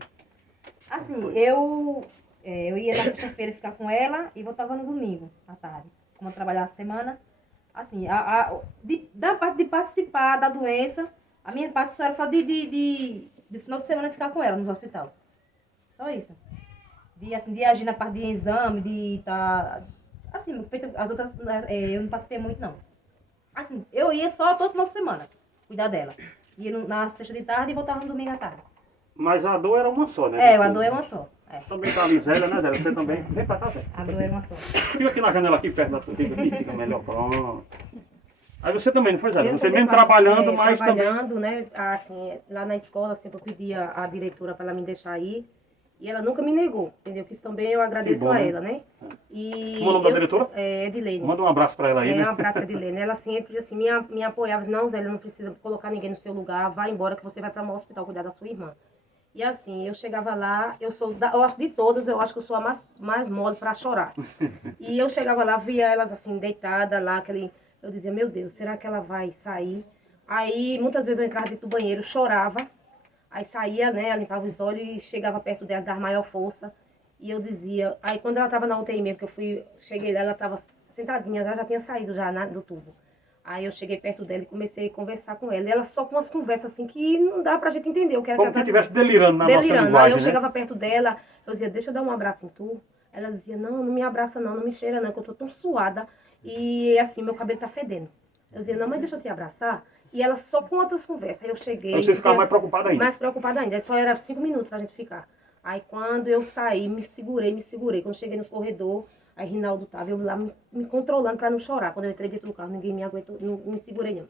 Assim, eu ia na sexta-feira ficar com ela e voltava no domingo, à tarde. Como eu trabalhava a semana. Assim, da parte de participar da doença, a minha parte só era só de final de semana ficar com ela no hospital. Só isso. De agir na parte de exame, de estar... Assim, feito as outras, eu não participei muito, não. Assim, eu ia só todo final de semana cuidar dela. Ia na sexta de tarde e voltava no domingo à tarde. Mas a dor era uma só, né? A dor é uma só. Também tá ali, Zélia, né, Zélia? Você também. Vem pra cá, Zé. A dor é uma só. Fica aqui na janela, aqui perto da tua fica melhor. Pronto. Aí você também, não foi, Zélia? Eu Você também mesmo trabalhando, mas também... trabalhando, né? Assim, lá na escola, sempre eu pedia à diretora para ela me deixar ir. E ela nunca me negou, entendeu? Que isso também eu agradeço bom, a né? ela, né? E Como é o nome da diretora? Edilene. Manda um abraço pra ela aí, Um né? abraço, Edilene. Ela sempre, assim, me apoiava. Não, Zélia, não precisa colocar ninguém no seu lugar. Vai embora que você vai para o hospital cuidar da sua irmã. E assim, eu chegava lá, eu acho de todas, eu acho que eu sou a mais mole para chorar. E eu chegava lá, via ela assim, deitada lá, eu dizia, meu Deus, será que ela vai sair? Aí, muitas vezes eu entrava dentro do banheiro, chorava, aí saía, né, limpava os olhos e chegava perto dela, dava maior força. E eu dizia, aí quando ela estava na UTI mesmo, que cheguei lá, ela estava sentadinha, já tinha saído já do tubo. Aí eu cheguei perto dela e comecei a conversar com ela. E ela só com umas conversas assim que não dá pra gente entender o que era Como que que ela estivesse delirando na nossa delirando. linguagem, Aí eu né? chegava perto dela, eu dizia, deixa eu dar um abraço em tu. Ela dizia, não me abraça não me cheira não, que eu tô tão suada. E assim, meu cabelo tá fedendo. Eu dizia, não, mas deixa eu te abraçar. E ela só com outras conversas. Aí eu cheguei. Aí você ficava mais preocupada ainda. Mais preocupada ainda. Aí só era 5 minutos pra gente ficar. Aí quando eu saí, me segurei. Quando cheguei no corredor, aí Rinaldo tava eu lá me controlando pra não chorar. Quando eu entrei dentro do carro, ninguém me aguentou, não me segurei não.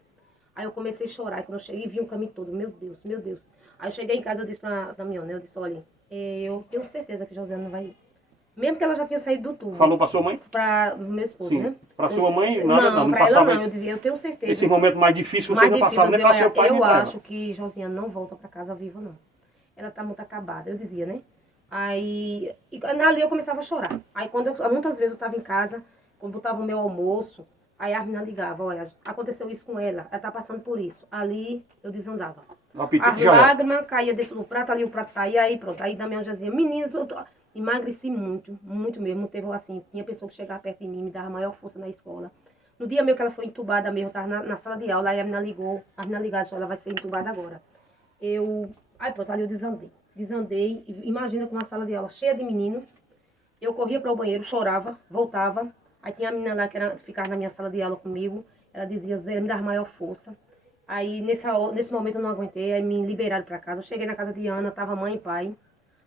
Aí eu comecei a chorar. E quando eu cheguei, vi o caminho todo. Meu Deus, meu Deus. Aí eu cheguei em casa, eu disse pra Damiana, eu disse, olha, eu tenho certeza que Josiana não vai... Mesmo que ela já tinha saído do tubo. Falou pra sua mãe? Pra meu esposo, Sim. né? Pra sua mãe, nada, não pra ela passava não. esse- Eu dizia, eu tenho certeza. Esse momento mais difícil, você Mais não difícil, passava nem pra seu pai, nem eu pra ela. acho que Josiana não volta pra casa viva, não. Ela tá muito acabada, eu dizia, né? Aí, ali eu começava a chorar. Aí, muitas vezes eu tava em casa, quando botava o meu almoço, aí a menina ligava, olha, aconteceu isso com ela tá passando por isso. Ali, eu desandava. O apetite As já era. lágrimas caíam dentro do prato, ali o prato saía, aí pronto. Aí Damião já dizia, menina, emagreci muito, muito mesmo. Teve assim, tinha pessoa que chegava perto de mim, me dava maior força na escola. No dia mesmo que ela foi entubada mesmo, eu tava na sala de aula, aí a menina ligou, disse, ela vai ser entubada agora. Aí pronto, ali eu desandei, imagina com uma sala de aula cheia de menino, eu corria para o banheiro, chorava, voltava, aí tinha a menina lá que ficava na minha sala de aula comigo, ela dizia, Zé, me dava maior força. Aí nesse momento eu não aguentei, aí me liberaram para casa, eu cheguei na casa de Ana, tava mãe e pai,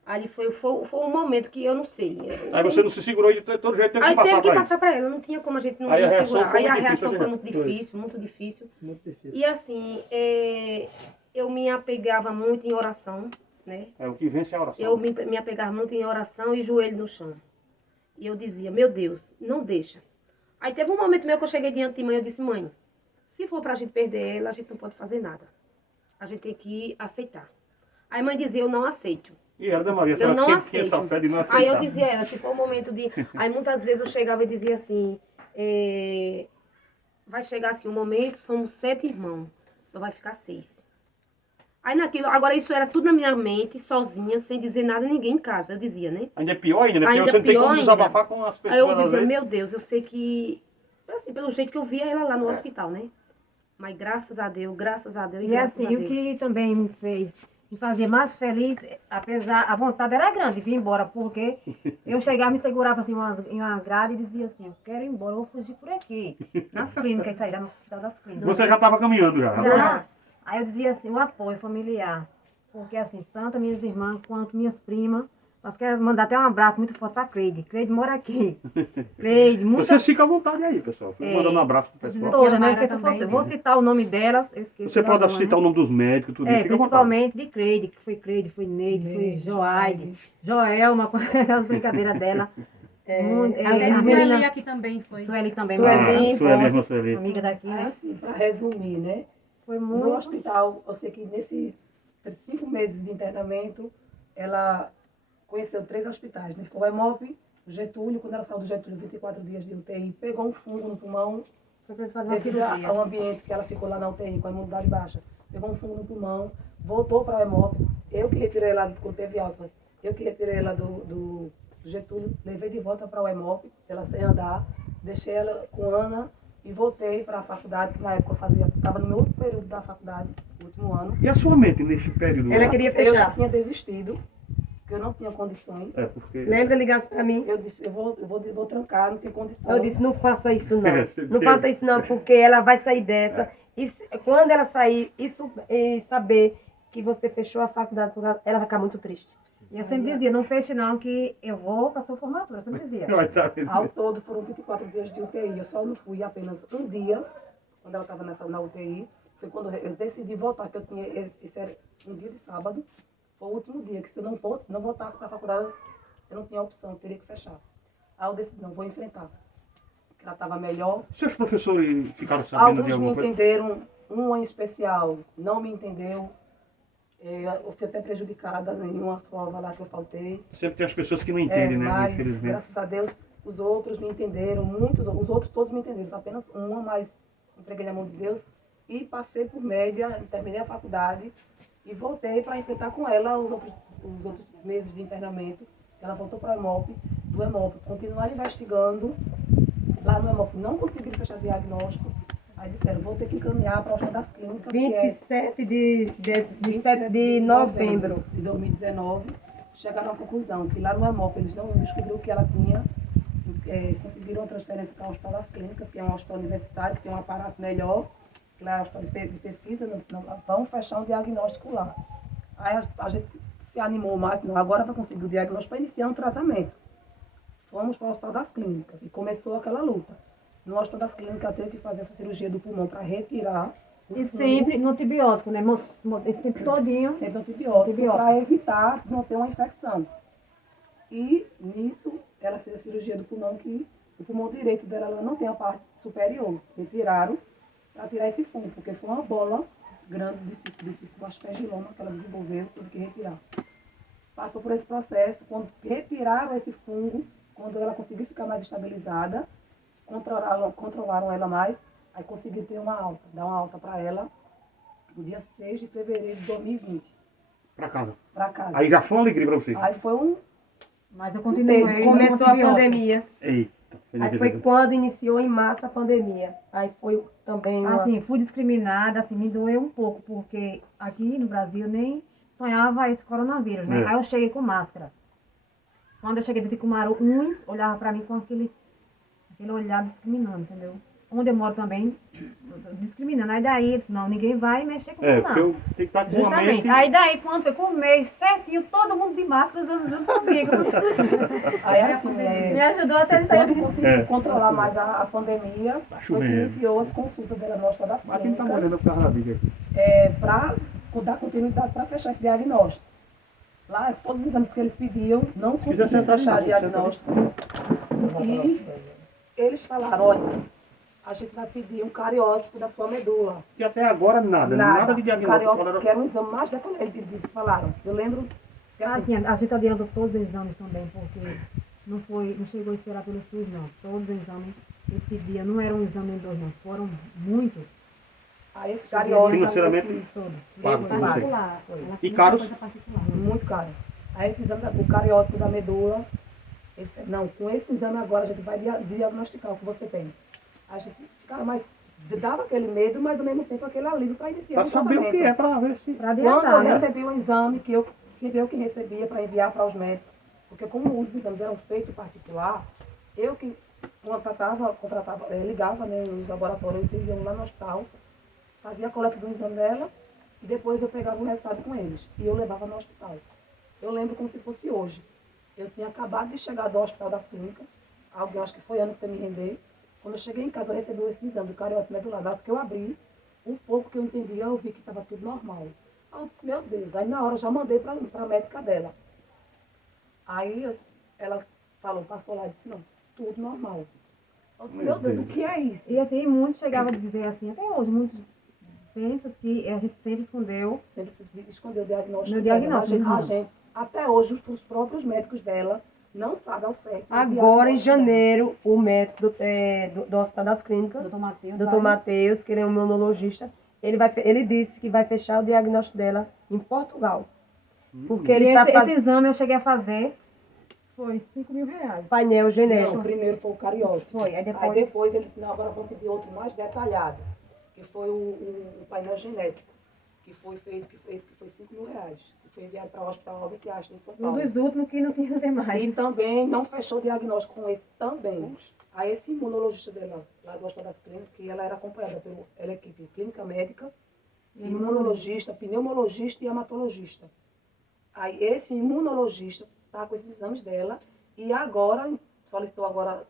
ali foi um momento que eu não sei. Aí você não se segurou de todo jeito, teve que Aí passar teve que pra passar para ela, não tinha como a gente não Aí a reação segurar. foi Aí a muito reação difícil, foi né? muito difícil, muito difícil. Muito difícil. E assim, eu me apegava muito em oração, né? É o que vence a oração. Eu me apegava muito em oração e joelho no chão. E eu dizia, meu Deus, não deixa. Aí teve um momento meu que eu cheguei diante de mãe, eu disse, mãe, se for pra gente perder ela, a gente não pode fazer nada. A gente tem que aceitar. Aí mãe dizia, eu não aceito. E era da Maria, Eu não tinha aceito. essa fé de não aceitar. Aí eu dizia a ela, se for o momento de... Aí muitas vezes eu chegava e dizia assim, vai chegar assim um momento, somos 7 irmãos, só vai ficar 6. Aí naquilo, agora isso era tudo na minha mente, sozinha, sem dizer nada a ninguém em casa, eu dizia, né? Ainda é pior ainda, né? Porque Ainda você não tem pior como ainda. desabafar com as pessoas. Aí eu às dizia, vezes. meu Deus, eu sei que... Assim, pelo jeito que eu via ela lá no hospital, né? Mas graças a Deus e E graças a assim, o Deus. que também me fazia mais feliz, apesar, a vontade era grande de ir embora, porque eu chegava, me segurava assim em uma grade e dizia assim, eu quero ir embora, eu vou fugir por aqui. Nas clínicas, isso aí, já no hospital das clínicas. Você já estava caminhando já. Já. Aí eu dizia assim, o apoio familiar. Porque assim, tanto minhas irmãs quanto minhas primas Nós queremos mandar até um abraço muito forte pra Cleide. Cleide mora aqui. Cleide, muito Vocês ficam à vontade aí, pessoal. Fui mandando um abraço pro pessoal. toda, né? Mara Porque se eu também, vou citar o nome delas, eu esqueço. Você de pode alguma, citar o né? nome dos médicos, tudo. É, Fica à vontade. principalmente de Cleide, que foi Cleide, foi Neide, foi Joaide, Joelma, com aquelas brincadeiras dela. A Sueli aqui também foi. Sueli também, Ah, Sueli, irmã Sueli. amiga daqui, né? Assim, para resumir, né? Foi No muito. hospital, eu sei que nesses 5 meses de internamento, ela conheceu 3 hospitais, né? Foi o EMOP, o Getúlio, quando ela saiu do Getúlio, 24 dias de UTI, pegou um fungo no pulmão, Foi preciso fazer uma devido cirurgia. ao ambiente que ela ficou lá na UTI, com a imunidade baixa. Pegou um fungo no pulmão, voltou para o EMOP, eu que retirei ela, quando teve alta, eu que retirei ela do Getúlio, levei de volta para o EMOP, ela sem andar, deixei ela com Ana e voltei para a faculdade, que na época eu estava no meu último período da faculdade, último ano. E a sua mente nesse período? Ela queria Eu já fechar. tinha desistido, porque eu não tinha condições. É, porque... Lembra, ligasse pra mim? Eu disse, eu vou trancar, não tenho condições. Eu disse, não faça isso não. É, você Não teve. faça isso não, porque ela vai sair dessa. Quando ela sair e saber que você fechou a faculdade, ela vai ficar muito triste. E eu sempre dizia, não feche não, que eu vou pra sua formatura, eu sempre dizia. Vai tá vendo? Ao todo foram 24 dias de UTI. Eu só não fui apenas um dia, quando ela estava na UTI. Foi quando eu decidi voltar, que eu tinha, esse era um dia de sábado. Foi o último dia, que se eu não voltasse para a faculdade, eu não tinha opção, eu teria que fechar. Aí eu decidi, não, vou enfrentar. Que ela estava melhor. Seus professores ficaram sabendo de Alguns me alguma coisa? entenderam, um em especial não me entendeu. Eu fui até prejudicada em uma prova lá que eu faltei. Sempre tem as pessoas que não entendem, né? Mas, Infelizmente. graças a Deus, os outros me entenderam, os outros todos me entenderam, só apenas uma, mas entreguei na mão de Deus e passei por média, terminei a faculdade e voltei para enfrentar com ela os outros meses de internamento. Ela voltou para o EMOP, do EMOP, continuar investigando. Lá no EMOP não conseguiram fechar diagnóstico. Aí disseram, vou ter que encaminhar para o Hospital das Clínicas, que é 27 de novembro de 2019, chegaram à conclusão que lá no EMOP eles não descobriram que ela tinha, conseguiram uma transferência para o Hospital das Clínicas, que é um hospital universitário, que tem um aparato melhor, que lá é um hospital de pesquisa, não, vão fechar um diagnóstico lá. Aí a gente se animou mais, não, agora vai conseguir o diagnóstico para iniciar um tratamento. Fomos para o Hospital das Clínicas e começou aquela luta. No Hospital das Clínicas ela teve que fazer essa cirurgia do pulmão para retirar o E fungo. sempre no antibiótico, né? Esse tempo todinho. Sempre antibiótico, para evitar não ter uma infecção. E nisso, ela fez a cirurgia do pulmão, que o pulmão direito dela ela não tem a parte superior. Retiraram para tirar esse fungo, porque foi uma bola grande de aspergiloma que ela desenvolveu, teve que retirar. Passou por esse processo, quando retiraram esse fungo, quando ela conseguiu ficar mais estabilizada, controlaram ela mais, aí conseguiram ter uma alta, dar uma alta para ela no dia 6 de fevereiro de 2020, Pra casa. para casa. Aí já foi uma alegria pra vocês. Aí foi um... Mas eu continuei. começou no a antibiótico. pandemia. Eita. Aí foi quando iniciou em março a pandemia. Aí foi também uma... Assim, fui discriminada, assim, me doeu um pouco, porque aqui no Brasil nem sonhava esse coronavírus, né? É. Aí eu cheguei com máscara. Quando eu cheguei de Ticumaru, uns olhavam pra mim com aquele olhar discriminando, entendeu? Onde eu moro também, discriminando. Aí daí, eu disse, não, ninguém vai mexer comigo, porque não. eu tenho que estar com uma mente... Justamente. Aí daí, quando foi com um mês certinho, todo mundo de máscara usando junto comigo. Aí assim, Me ajudou até a sair quando conseguiu controlar mais a pandemia, foi que mesmo. iniciou as consultas dela no Hospital das Mas quem tá Clínicas, morando por causa da vida aqui? para dar continuidade para fechar esse diagnóstico. Lá, todos os exames que eles pediam, não quiser conseguiram sentar, fechar o não, diagnóstico. E eles falaram, olha, a gente vai pedir um cariótipo da sua medula. E até agora nada de O diagnóstico. cariótipo, que era um exame mais detalhado, eles falaram. Eu lembro que Assim, a gente adiantou todos os exames também, porque não chegou a esperar pelo SUS, não. Todos os exames eles pediam, não era um exame em dois, não. Foram muitos. aí esse cariótipo, Financeiramente, Todos. pago por você. Particular. Ela E fez caros? coisa particular. muito caro. Aí esse exame, o cariótipo da medula, eles disseram, não, com esse exame agora a gente vai diagnosticar o que você tem. A gente ficava mais, dava aquele medo, mas ao mesmo tempo aquele alívio para iniciar Pra saber o que é, pra ver se... Pra Quando eu adiantar, né? recebi o exame, que sempre eu que recebia para enviar para os médicos, porque como os exames eram feitos particular, eu que contratava, ligava, né, nos laboratórios, eles iam lá no hospital, fazia a coleta do exame dela e depois eu pegava o resultado com eles e eu levava no hospital. Eu lembro como se fosse hoje. Eu tinha acabado de chegar do Hospital das Clínicas, alguém, acho que foi ano que foi me render. Quando eu cheguei em casa, eu recebi esse exame do cariote medular, porque eu abri, um pouco que eu entendia, eu vi que estava tudo normal. Aí eu disse, meu Deus, aí na hora eu já mandei para a médica dela. Aí ela falou, passou lá e disse, não, tudo normal. Eu disse, meu Deus, o que é isso? E assim, muitos chegavam a dizer assim, até hoje, muitos pensam que a gente sempre escondeu. Sempre escondeu o diagnóstico Meu dela. diagnóstico, A gente, até hoje, os próprios médicos dela não sabem ao certo. o Agora, em diagnóstico dela. janeiro, o médico do Hospital das Clínicas, Doutor Matheus. Dr. Matheus, que ele é um imunologista, ele disse que vai fechar o diagnóstico dela em Portugal. Porque ele está esse fazendo exame eu cheguei a fazer, foi R$5.000. painel Não, genético. primeiro foi o cariote. Foi, aí depois... Aí depois eles disseram, agora vão pedir outro mais detalhado, que foi o painel genético, que foi feito, que foi R$5.000, que foi enviado para o Hospital Albert Einstein, em São Um Paulo. dos últimos que não tem mais. E também não fechou o diagnóstico com esse também. Aí esse imunologista dela, lá do Hospital das Clínicas, que ela era acompanhada pela equipe clínica médica, imunologista, pneumologista e hematologista. Aí esse imunologista está com esses exames dela e agora, solicitou agora,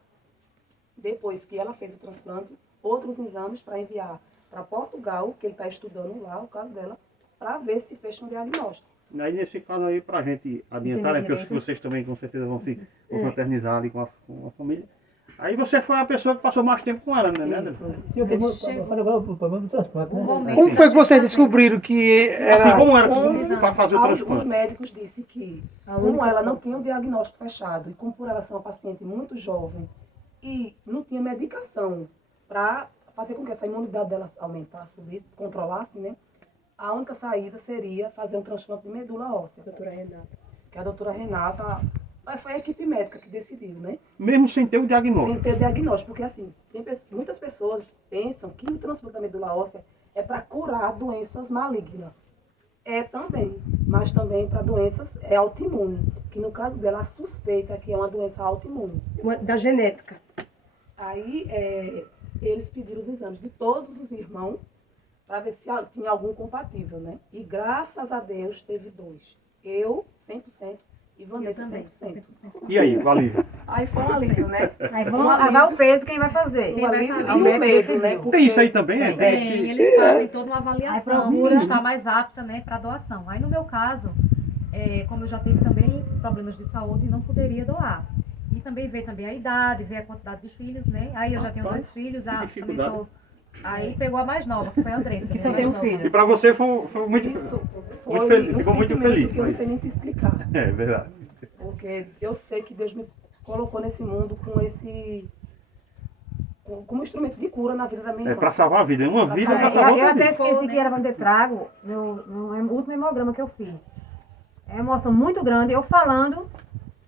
depois que ela fez o transplante, outros exames para enviar para Portugal, que ele está estudando lá, o caso dela, para ver se fecha um diagnóstico. Aí nesse caso aí, pra gente adiantar, né, que vocês também com certeza vão se confraternizar ali com a família. Aí você foi a pessoa que passou mais tempo com ela, né? Eu falei agora o problema do transplante, né? Como foi que vocês descobriram que era... Assim, como era Como para fazer o os transplante? médicos disseram que, A como única ela não solução. tinha o diagnóstico fechado e como por ela ser uma paciente muito jovem e não tinha medicação para fazer com que essa imunidade dela aumentasse, subisse, controlasse, né? A única saída seria fazer um transplante de medula óssea. Doutora Renata. Que a doutora Renata, foi a equipe médica que decidiu, né? Mesmo sem ter o diagnóstico. Sem ter diagnóstico, porque assim, muitas pessoas pensam que o transplante da medula óssea é para curar doenças malignas. É também, mas também para doenças autoimunes, que no caso dela a suspeita é que é uma doença autoimune. Da genética. Aí eles pediram os exames de todos os irmãos para ver se tinha algum compatível, né? E graças a Deus teve 2. Eu, 100%, e Vanessa, 100%. E aí, Valívia? Aí foi um alívio, né? Aí vai o peso, quem vai fazer? Um alívio fazer? e um medo, né? Tem isso aí também? É? Tem, eles fazem toda uma Aí avaliação, procura. quem está mais apta, né, para doação. Aí no meu caso, como eu já tive também problemas de saúde, não poderia doar. E também ver também a idade, ver a quantidade de filhos, né? Aí eu já tenho 2 filhos, também dificuldade. sou... Aí pegou a mais nova, que foi a Andressa. Que né? só tem um Eu sou- filho. E para você foi muito, Isso foi muito feliz, um ficou muito sentimento feliz. que eu não Mas... sei nem te explicar. É verdade. Porque eu sei que Deus me colocou nesse mundo com esse... como instrumento de cura na vida da minha É irmã. para salvar a vida. Uma Pra vida salvar para a salvar Eu outra até vida. esqueci que era para ter trago no último hemograma que eu fiz. É uma emoção muito grande. Eu falando,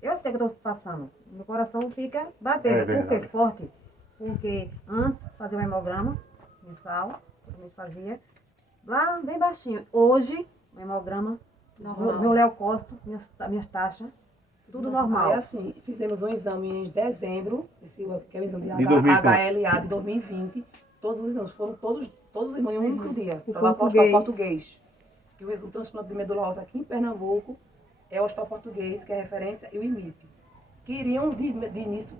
eu sei que eu estou passando. Meu coração fica batendo. É Por quê? verdade. Forte. Porque antes de fazer o hemograma mensal, que a gente fazia, lá bem baixinho. Hoje, o hemograma, meu leucócito, minhas taxas, tudo Aí normal. assim, fizemos um exame em dezembro, que é o exame de De 2000 HLA de 2020. Todos os exames foram todos os exames em um único dia. O Para lá para o português. Hospital Português. Que o transplante de medula óssea aqui em Pernambuco é o Hospital Português, que é a referência, e o IMIP. Queriam de início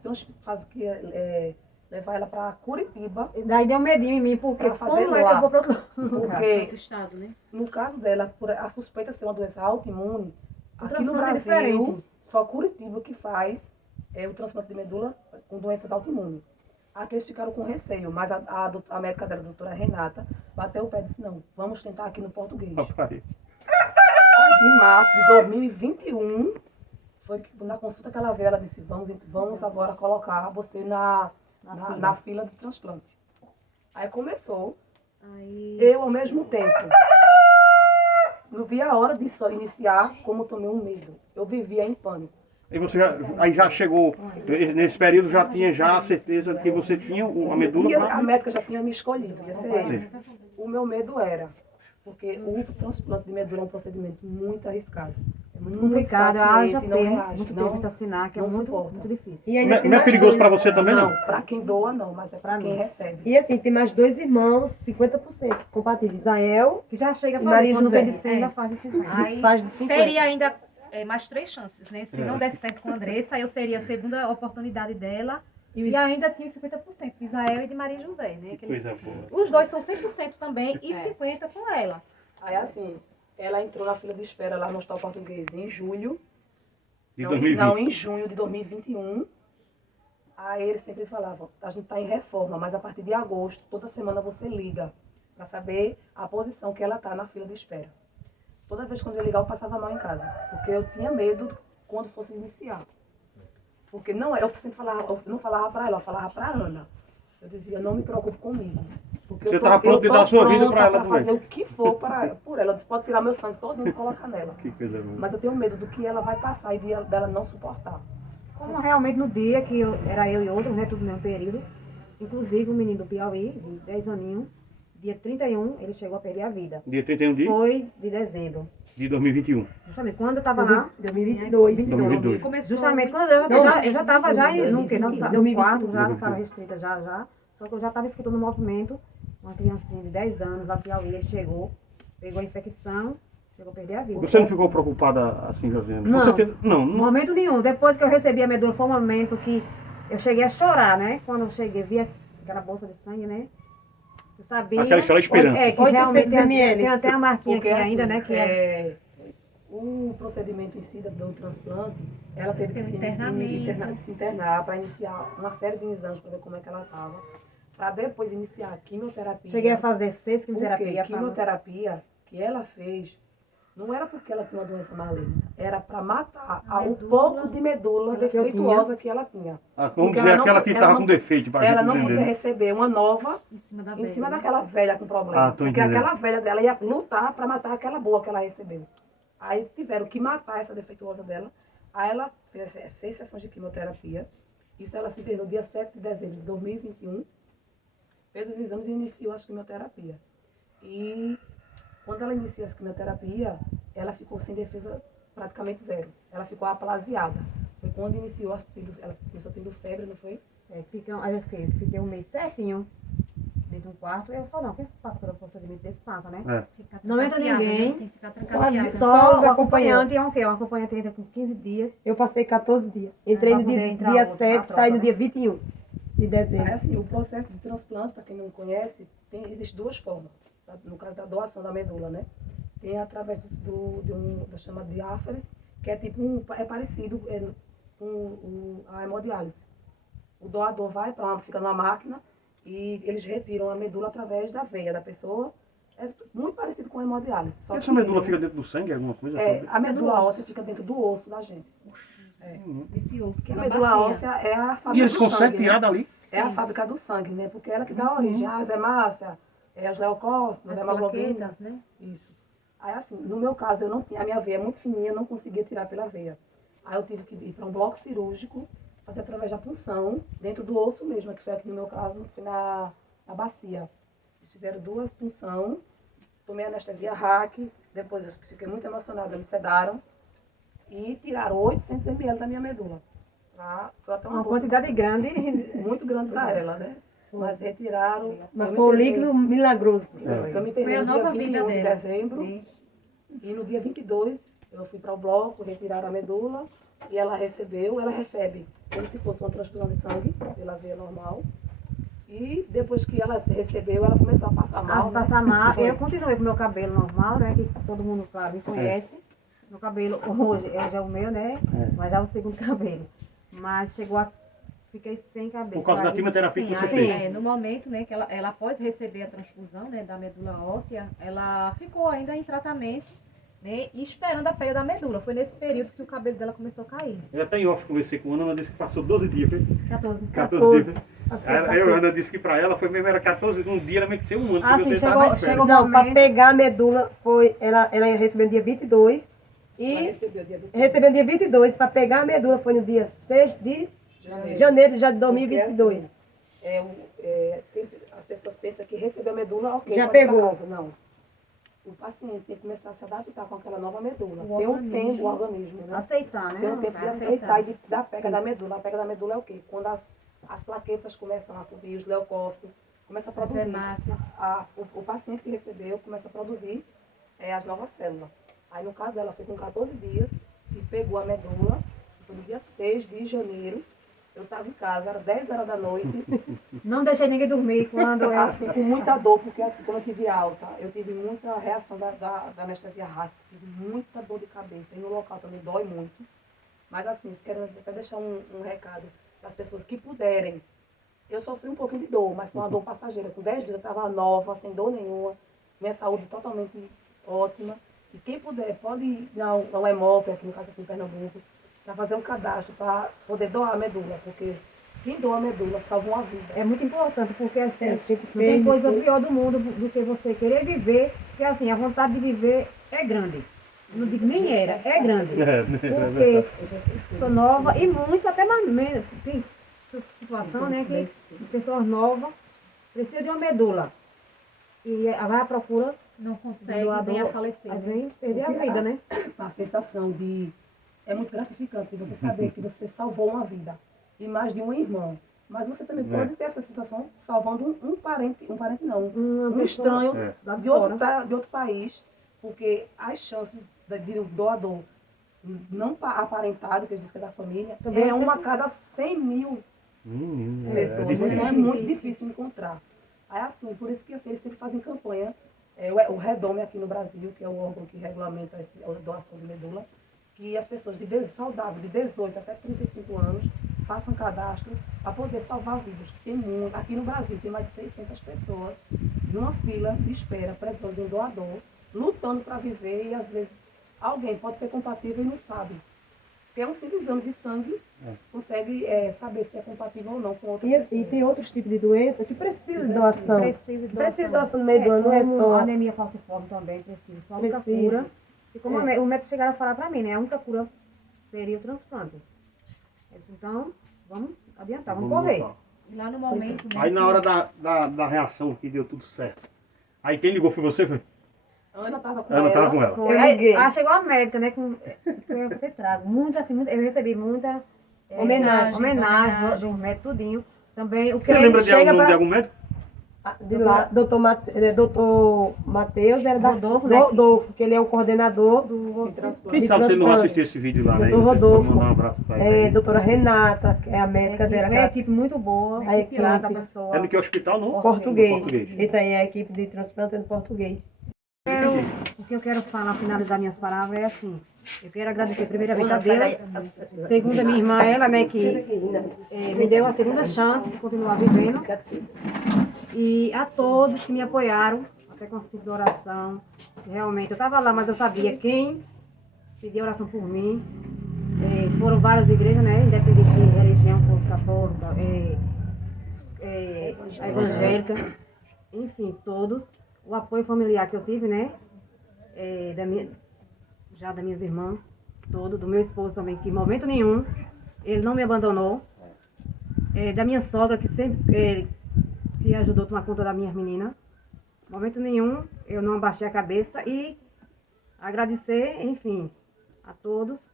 levar ela para Curitiba, Daí deu medinho em mim, porque Pra fazer como é que lá. eu vou para outro lugar? porque Outro estado, né? no caso dela, por a suspeita ser uma doença autoimune, O aqui no transplante é Brasil, diferente. só Curitiba que faz o transplante de medula com doenças autoimunes. Aqui eles ficaram com receio, mas a médica dela, a doutora Renata, bateu o pé e disse, não, vamos tentar aqui no português. Rapaz. Aí, em março de 2021, foi que na consulta que ela veio, ela disse, vamos agora colocar você na fila de transplante. Aí começou, Aí... eu ao mesmo tempo, não vi a hora de só iniciar, como tomei um medo. Eu vivia em pânico. E você já chegou, nesse período já tinha já a certeza de que você tinha a medula? E a médica já tinha me escolhido, ia ser ele. O meu medo era, porque o transplante de medula é um procedimento muito arriscado. É muito Complicado, haja paciente, não tempo, reage, muito não- tempo para assinar, que é não muito suporta. difícil. E ainda tem Não é mais perigoso dois. para você também, não? Não, para quem doa não, mas é para quem recebe. E assim, tem mais 2 irmãos, 50% compatíveis. Israel Que já chega a E Maria fazer, quando José. vem de 100, já faz de 50. desfaz de 50. Teria ainda mais 3 chances, né? Se não desse certo com a Andressa, eu seria a segunda oportunidade dela. E ainda tinha 50% de Israel e de Maria José, né? Que coisa boa. Os dois são 100% também e 50% com ela. Aí assim, ela entrou na fila de espera lá no Hospital Português em julho. De Não, 2020. não, em junho de 2021. Aí eles sempre falavam, a gente está em reforma, mas a partir de agosto, toda semana você liga para saber a posição que ela está na fila de espera. Toda vez quando eu ligar, eu passava mal em casa, porque eu tinha medo quando fosse iniciar. Porque não, eu sempre falava, eu não falava para ela, eu falava para a Ana. Eu dizia, não me preocupe comigo. Porque Você eu tô, estava pronto de dar a sua vida para ela fazer também. o que for por ela. Ela disse, pode tirar meu sangue todo e colocar nela. Que coisa boa. Mas eu tenho medo do que ela vai passar e dela não suportar. Como realmente no dia que era eu e outro, né, tudo no mesmo período, inclusive o menino do Piauí, de 10 aninhos, dia 31, ele chegou a perder a vida. Dia 31 de Foi de dezembro. de 2021. Justamente quando eu estava lá, 2022. 2022. justamente quando eu já estava já no que? No 2022. quarto, já na sala restrita, já. Só que eu já estava escutando o movimento, uma criancinha de 10 anos, lá do Piauí, ele chegou, pegou a infecção, chegou a perder a vida. Você não ficou preocupada assim, Josiane? Não. Não, No momento nenhum. Depois que eu recebi a medula, foi um momento que eu cheguei a chorar, né? Quando eu cheguei, vi aquela bolsa de sangue, né? Eu sabia... Aquela esperança. Que 800 realmente tem, ml. tem até a marquinha Porque, aqui ainda, assim, né? Que o procedimento em si do transplante, ela teve que Internamento. se internar para iniciar uma série de exames para ver como é que ela estava, para depois iniciar a quimioterapia. cheguei a fazer 6 Porque quimioterapia. quimioterapia que ela fez não era porque ela tinha uma doença maligna, era para matar o pouco de medula defeituosa que ela tinha. Ah, vamos Porque dizer ela não- aquela que ela estava não- com defeito. Pra Ela gente não entender. podia receber uma nova Em cima da em cima velha, né? daquela velha com problema. Ah, tô porque entendendo. aquela velha dela ia lutar para matar aquela boa que ela recebeu. Aí tiveram que matar essa defeituosa dela. Aí ela fez 6 sessões de quimioterapia. Isso ela se internou no dia 7 de dezembro de 2021. Fez os exames e iniciou as quimioterapia. E quando ela inicia as quimioterapia, ela ficou sem defesa praticamente zero. Ela ficou aplasiada. Foi quando iniciou, ela começou tendo febre, não foi? Aí eu fiquei um mês certinho dentro de um quarto. Eu só não, quem passa pelo procedimento desse passa, né? É. Fica Não entra trancafiada, ninguém. né? Tem que ficar Só trancafiada. as- Só os o acompanhantes. acompanhante é o quê? O acompanhante entra com 15 dias. Eu passei 14 dias. Entrei Pra no poder dia, entrar dia outra, 7, na saí no troca, dia 21 de Aí, dezembro. assim, o processo de transplante, para quem não conhece, existe 2 formas. No caso da doação da medula, né? Tem através da chamada diáfares, que é tipo é parecido com a hemodiálise. O doador fica numa máquina e eles retiram a medula através da veia da pessoa. É muito parecido com a hemodiálise. Só Essa que medula fica dentro do sangue, alguma coisa? a medula óssea fica dentro do osso da gente. Esse osso, Porque a na medula bacia. óssea é a fábrica E eles do conseguem sangue, tirar né? dali? É a fábrica do sangue, né? Porque é ela que dá origem às hemácias, os leucócitos, As hemoglobina. plaquetas, né? Isso. Aí assim, no meu caso, eu não tinha, a minha veia é muito fininha, eu não conseguia tirar pela veia. Aí eu tive que ir para um bloco cirúrgico, fazer através da punção, dentro do osso mesmo, que foi aqui no meu caso, foi na bacia. Eles fizeram 2 punções, tomei anestesia RAC, depois eu fiquei muito emocionada, me sedaram e tiraram 800 ml da minha medula. Foi até Uma bolsa quantidade de- grande. muito grande para ela, né? Mas retiraram. Mas eu foi o me internei- líquido milagroso. Eu me Foi internei a no dia nova 21 vida de dela. dezembro. É. E no dia 22, eu fui para o bloco, retiraram a medula e ela recebe como se fosse uma transfusão de sangue pela veia normal. E depois que ela recebeu, ela começou a passar mal. As passar mal. Foi. Eu continuei com o meu cabelo normal, né? Que todo mundo, claro, me conhece. Meu cabelo hoje é o meu, né? Mas já é o segundo cabelo. Mas fiquei sem cabelo. Por causa da Aí- quimioterapia Sim, que você assim, fez. no momento, né, que ela após receber a transfusão, né, da medula óssea, ela ficou ainda em tratamento, né, e esperando a pega da medula. Foi nesse período que o cabelo dela começou a cair. Eu até em off conversei com a Ana, ela disse que passou 12 dias. Foi? 14. 14 dias. Passei Aí 14. a Ana disse que pra ela foi mesmo, era 14, um dia era meio que ser um ano. Ah, porque sim, você tava em chegou férias. o Não, para momento. pegar a medula, ela ia receber no dia 22 Ela e recebeu dia 22. recebeu no dia 22. Para pegar a medula foi no dia 6 de janeiro já de 2022. Porque, assim, as pessoas pensam que recebeu a medula, ok. Já pode ir pra pegou. casa. Não. O paciente tem que começar a se adaptar com aquela nova medula. O Tem um organismo. tempo, o organismo, né? Aceitar, né? Tem um tempo de aceitar e da pega da medula. A pega da medula é o quê? Quando as plaquetas começam a subir, os leucócitos, começa a As produzir. hemácias. O paciente que recebeu começa a produzir as novas células. Aí no caso dela foi com 14 dias e pegou a medula. Foi no dia 6 de janeiro. Eu estava em casa, era 10 horas da noite. Não deixei ninguém dormir quando eu... Assim, com muita dor, porque assim, quando eu tive alta, eu tive muita reação da anestesia rápida, tive muita dor de cabeça. E no local também dói muito. Mas assim, quero até deixar um recado para as pessoas que puderem. Eu sofri um pouquinho de dor, mas foi uma dor passageira. Com 10 dias eu estava nova, sem dor nenhuma. Minha saúde totalmente ótima. E quem puder, pode ir na Hemop, aqui no caso aqui em Pernambuco, para fazer um cadastro para poder doar a medula, porque quem doa a medula salva uma vida. É muito importante, porque assim, É, não tem coisa pior do mundo do que você querer viver, porque assim, a vontade de viver é grande. Não digo nem era, é grande. Porque sou nova e muitos até mais menos. Tem situação, né, que pessoas novas precisam de uma medula. E vai à procura, Não consegue, doador, vem a falecer. aí vem perder a Porque vida, né? A sensação de... É muito gratificante você saber que você salvou uma vida. E mais de um irmão. Mas você também pode ter essa sensação salvando um parente não, um estranho de outro país. Porque as chances de um doador não aparentado, que a gente diz que é da família, Também é uma a sempre- cada 100 mil pessoas. Então é muito difícil encontrar. Aí assim, por isso que assim, eles sempre fazem campanha. O Redome aqui no Brasil, que é o órgão que regulamenta a doação de medula, que as pessoas saudáveis de 18 até 35 anos façam cadastro para poder salvar vidas. Tem muito. Aqui no Brasil tem mais de 600 pessoas numa fila de espera, precisando de um doador, lutando para viver e às vezes alguém pode ser compatível e não sabe. Porque um simples exame de sangue consegue saber se é compatível ou não com outra E assim, pessoa. tem outros tipos de doença que precisam de doação. Precisa de Precisa de doação. doação de medula, não é como só... a anemia falciforme também precisa, só a única Precisa. cura. E como o médico chegaram a falar para mim, né? A única cura seria o transplante. Eu disse, então, vamos adiantar, vamos correr. E lá no momento, né, Aí na hora da reação que deu tudo certo. Aí quem ligou foi você, foi? Ana estava com Ana ela. tava com ela. Foi. Aí chegou a médica, né? Eu ter trago. Muita, assim, eu recebi muita homenagem do médico, tudinho. Também o que Você lembra de chega algum, pra- de algum médico? De lá, doutor Matheus era da Rodolfo, né? Rodolfo, que ele é o coordenador De transplante. Quem de sabe você não transplante. assistiu esse vídeo lá, né? Doutor Você pode Rodolfo. mandar um abraço pra ele. Doutora Renata, que é a médica dela, é que uma é equipe muito boa, A a equipe lá da equipe. pessoa. É no que hospital, não? português. Português. Esse aí é a equipe de transplante do português. O que eu quero falar, finalizar minhas palavras é assim. Eu quero agradecer primeiramente a Deus, segundo a minha irmã, ela, né, que me deu a segunda chance de continuar vivendo. E a todos que me apoiaram, até com a oração. Realmente, eu estava lá, mas eu sabia quem pedia oração por mim. Foram várias igrejas, né, independente de religião, fosse católica, a evangélica, enfim, todos. O apoio familiar que eu tive, né, das minhas irmãs, todo, do meu esposo também, que em momento nenhum ele não me abandonou, da minha sogra, que sempre que ajudou a tomar conta da minha menina. Em momento nenhum eu não abaixei a cabeça e agradecer, enfim, a todos,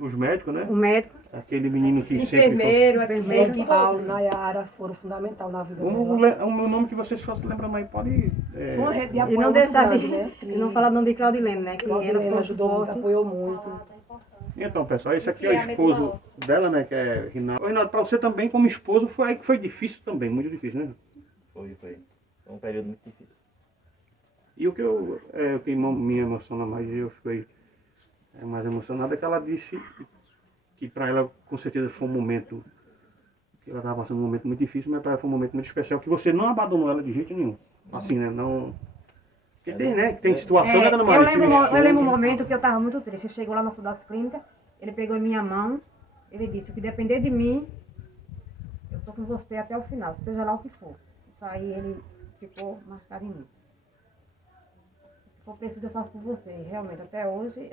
Os médicos, né? o médico, Aquele menino que Enfermeiro, enfermeiro, Paulo, Nayara foram fundamental na vida sempre... dela. O meu nome que vocês só se lembram mais pode... Foi uma rede de e apoio não muito deixar grande, de, né? e não falar do nome de Claudilene, né, que ela Claudilene foi ajudou muito, suporte. apoiou muito. Então, pessoal, esse aqui é o esposo dela, né? Que é Rinaldo. Ô, Rinaldo, pra você também, como esposo, foi difícil também, muito difícil, né? Foi. Foi um período muito difícil. E o que o que me emociona mais, e eu fiquei mais emocionado, é que ela disse que para ela, com certeza, foi um momento, que ela estava passando um momento muito difícil, mas para ela foi um momento muito especial, que você não abandonou ela de jeito nenhum. Assim, né? Não... Porque tem, né? Tem situação, né, Dona Maria? Eu lembro um momento que eu estava muito triste. Ele chegou lá no sul das clínicas, ele pegou em minha mão, ele disse, o que depender de mim, eu tô com você até o final, seja lá o que for. Isso aí ele ficou marcado em mim. Se for preciso, eu faço por você. E realmente, até hoje,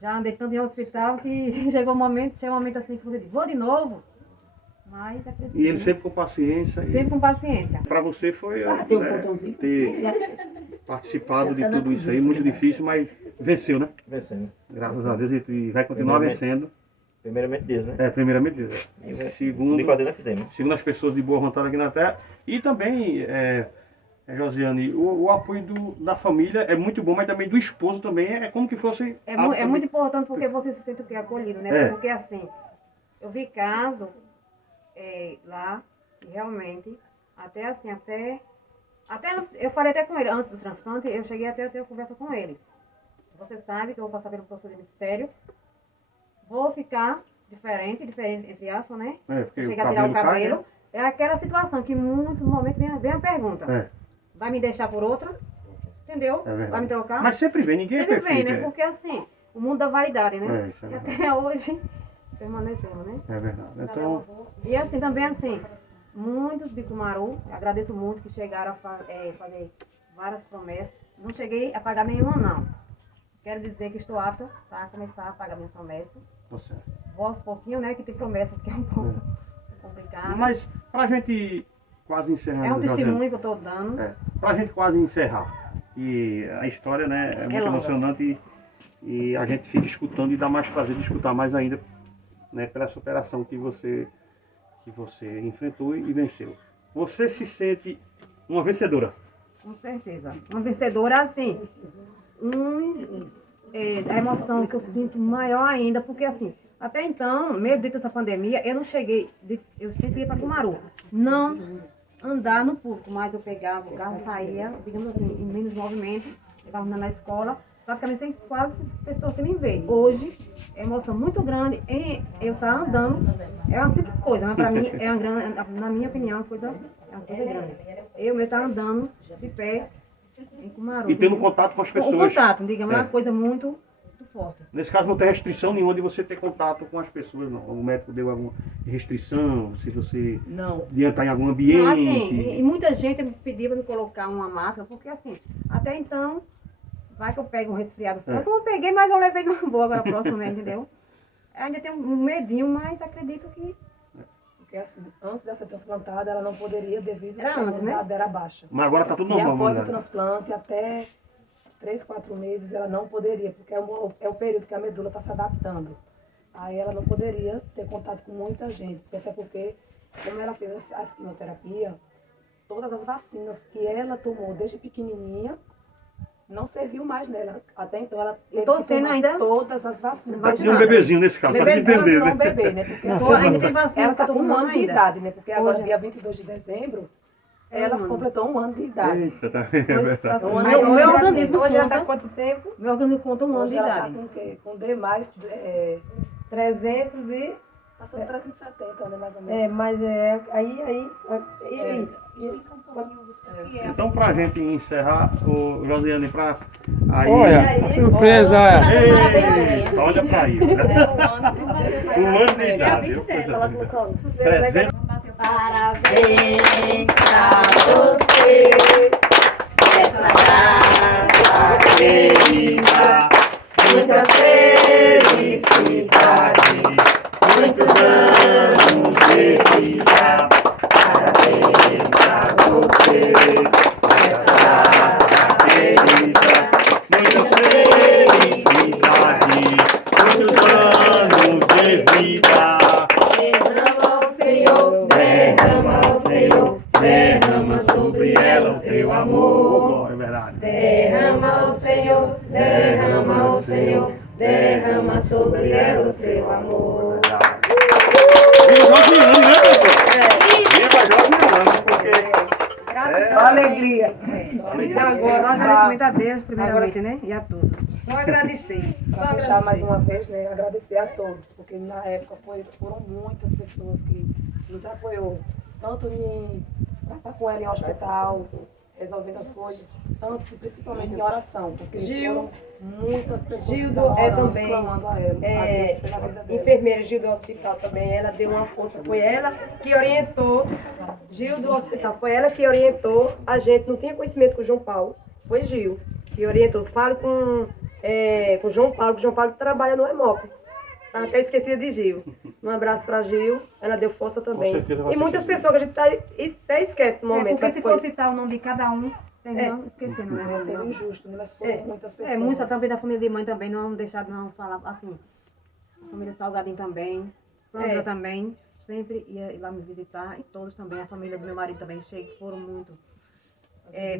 já andei tanto em hospital que chegou um momento assim que eu disse, vou de novo. Mas é preciso. E ele né? sempre com paciência. Sempre com paciência. Para você foi tem um botãozinho. ter participado de tudo isso aí, muito difícil, mas venceu, né? Vencendo. Graças a Deus, e vai continuar vencendo. Primeiramente Deus, né? Primeiramente Deus. E Segundo, fazer nós fizemos. segundo as pessoas de boa vontade aqui na Terra. E também Josiane, o apoio da família é muito bom, mas também do esposo também é como que fosse... É muito importante porque você se sente o que? Acolhido, né? É. Porque assim, eu vi caso lá, que realmente, até eu falei até com ele, antes do transplante, eu cheguei até a ter uma conversa com ele. Você sabe que eu vou passar pelo procedimento sério, vou ficar diferente entre aspas, né? Porque o chegar a tirar o cabelo cai, cabelo. né? É aquela situação que em muito momento vem a pergunta. É. Vai me deixar por outra? Entendeu? É verdade. Vai me trocar? Mas sempre vem, ninguém Sempre é perfeito. vem, né? Porque assim, o mundo da vaidade, né? Isso é E verdade. até hoje permanecemos, né? É verdade. Então, E assim, também assim, muitos de Cumaru, agradeço muito que chegaram a fazer várias promessas. Não cheguei a pagar nenhuma, não. Quero dizer que estou apta para começar a pagar minhas promessas. você. Vou aos pouquinhos, né? Que tem promessas que é um pouco complicado. Mas pra gente quase encerrar... É um Josiane, testemunho que eu estou dando. Pra gente quase encerrar, e a história, né, é muito longa. emocionante e a gente fica escutando e dá mais prazer de escutar mais ainda, né, pela superação que você enfrentou e venceu. Você se sente uma vencedora? Com certeza. Uma vencedora, assim, a emoção que eu sinto maior ainda, porque assim, até então, mesmo dentro dessa pandemia, eu não cheguei, eu sempre ia para Cumaru. Não andar no público, mas eu pegava o carro, saía, digamos assim, em menos movimento, levava na escola, praticamente sem quase pessoas sem me ver. Hoje, é uma emoção muito grande em eu estar andando, é uma simples coisa, mas para mim, é uma grande, na minha opinião, é uma coisa grande. Eu estar andando de pé em Cumaru. E tendo contato com as pessoas. O contato, digamos, é uma coisa muito forte. Nesse caso não tem restrição nenhuma de você ter contato com as pessoas, não. O médico deu alguma restrição, se você ia estar em algum ambiente. Não, assim, e muita gente me pediu para me colocar uma máscara, porque assim, até então, vai que eu pego um resfriado. Como eu peguei, mas eu levei numa boa agora próximo, né, entendeu? Ainda tenho um medinho, mas acredito que... Porque assim, antes de ser transplantada, ela não poderia devido Era à antes, né? imunidade era baixa. Mas agora tá tudo E normal, após né? o transplante, até 3, 4 meses, ela não poderia, porque é o período que a medula está se adaptando. Aí ela não poderia ter contato com muita gente, até porque, como ela fez a quimioterapia, todas as vacinas que ela tomou desde pequenininha, não serviu mais nela. Até então ela teve Tô que sendo tomar ainda todas as vacinas. Tá sendo um bebezinho nesse caso, pra se entender, Não, né? um bebê, né? Porque ainda tem vacina ela que eu está tô com 1 tomando ano de ainda. idade, né? Porque agora, Hoje- dia 22 de dezembro, ela completou 1 ano de idade. Eita, tá é verdade. Um ano Meu hoje organismo hoje ela conta- está quanto tempo? Meu organismo conta um ano de Hoje ela está idade. com o quê? Com D mais 300 e... passou 370, né, mais ou menos. Mas aí... Então, pra gente encerrar, o Josiane, pra... Aí... Olha, surpresa! Eita, olha pra aí. Um ano de idade. viu? Coloca no colo. 300. Parabéns pra você, essa data querida, muitas felicidades, muitos anos de vida. Parabéns pra você, essa data querida, Muitas felicidades, muitos anos de vida. Derrama o Senhor, derrama o Senhor, derrama sobre ela o seu amor. É verdade. Derrama o Senhor, derrama o Senhor, derrama sobre ela o seu amor. Viva Josiane, né, pessoal? Viva Josiane, porque... Só alegria. Só agradecimento a Deus, primeiramente, né? E a todos. Só agradecer. Para fechar mais uma vez, né, agradecer a todos, porque na época foram muitas pessoas que nos apoiou, tanto para estar com ela em hospital, resolvendo as coisas, tanto e principalmente em oração, porque foram muitas pessoas que Gildo estavam é orando, também clamando a ela, a Deus pela vida dela. enfermeira, Gil do hospital também, ela deu uma força, foi ela que orientou, Gil do hospital, foi ela que orientou a gente, não tinha conhecimento com o João Paulo, foi Gil que orientou, falo com o João Paulo, que o João Paulo trabalha no EMOP, tava até esquecida de Gil, um abraço para Gil, ela deu força também, certeza vai e ser muitas feliz. pessoas que a gente até esquece no momento, Porque mas se foi. for citar o nome de cada um, terminamos esquecendo, Vai ser né? injusto, né? Mas foram muitas pessoas. Muita também da família de mãe também, não deixar de não falar assim. A família Salgadinho também, Sandra também, sempre ia lá me visitar, e todos também, a família do meu marido também, foram muito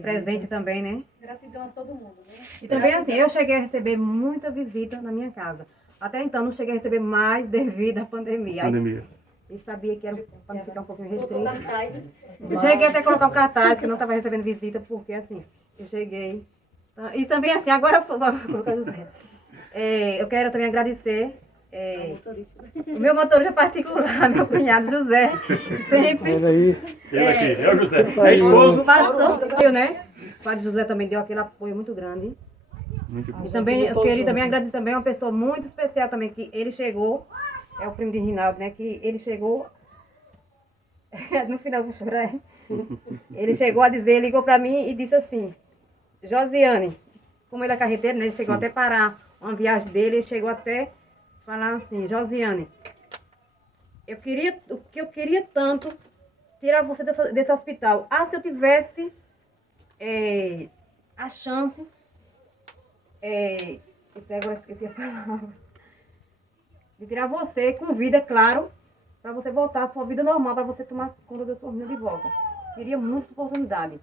presente também, né? Gratidão a todo mundo, né? E também assim, eu cheguei a receber muita visita na minha casa. Até então não cheguei a receber mais devido à pandemia. Aí, Pandemia. e sabia que era para não ficar um pouquinho restrito. Eu cheguei até a colocar o cartaz, que eu não estava recebendo visita, porque assim, eu cheguei. E também assim, agora eu vou colocar José. Eu quero também agradecer o meu motorista particular, meu cunhado José, sempre. Olha aí. Ele aqui, é o José. É esposo. Passou, né? O padre José também deu aquele apoio muito grande. Muito bom. E também, eu queria também agradecer também a uma pessoa muito especial também, que ele chegou, é o primo de Rinaldo, né? Que ele chegou, no final eu vou chorar. Ele chegou a dizer, ligou pra mim e disse assim, Josiane, como ele é carreteiro, né? Ele chegou até parar uma viagem dele, ele chegou até falar assim, Josiane, eu queria tanto tirar você desse hospital. Ah, se eu tivesse a chance, até agora eu esqueci a palavra, de tirar você com vida, claro, para você voltar à sua vida normal, para você tomar conta da sua vida de volta. Queria muito essa oportunidade.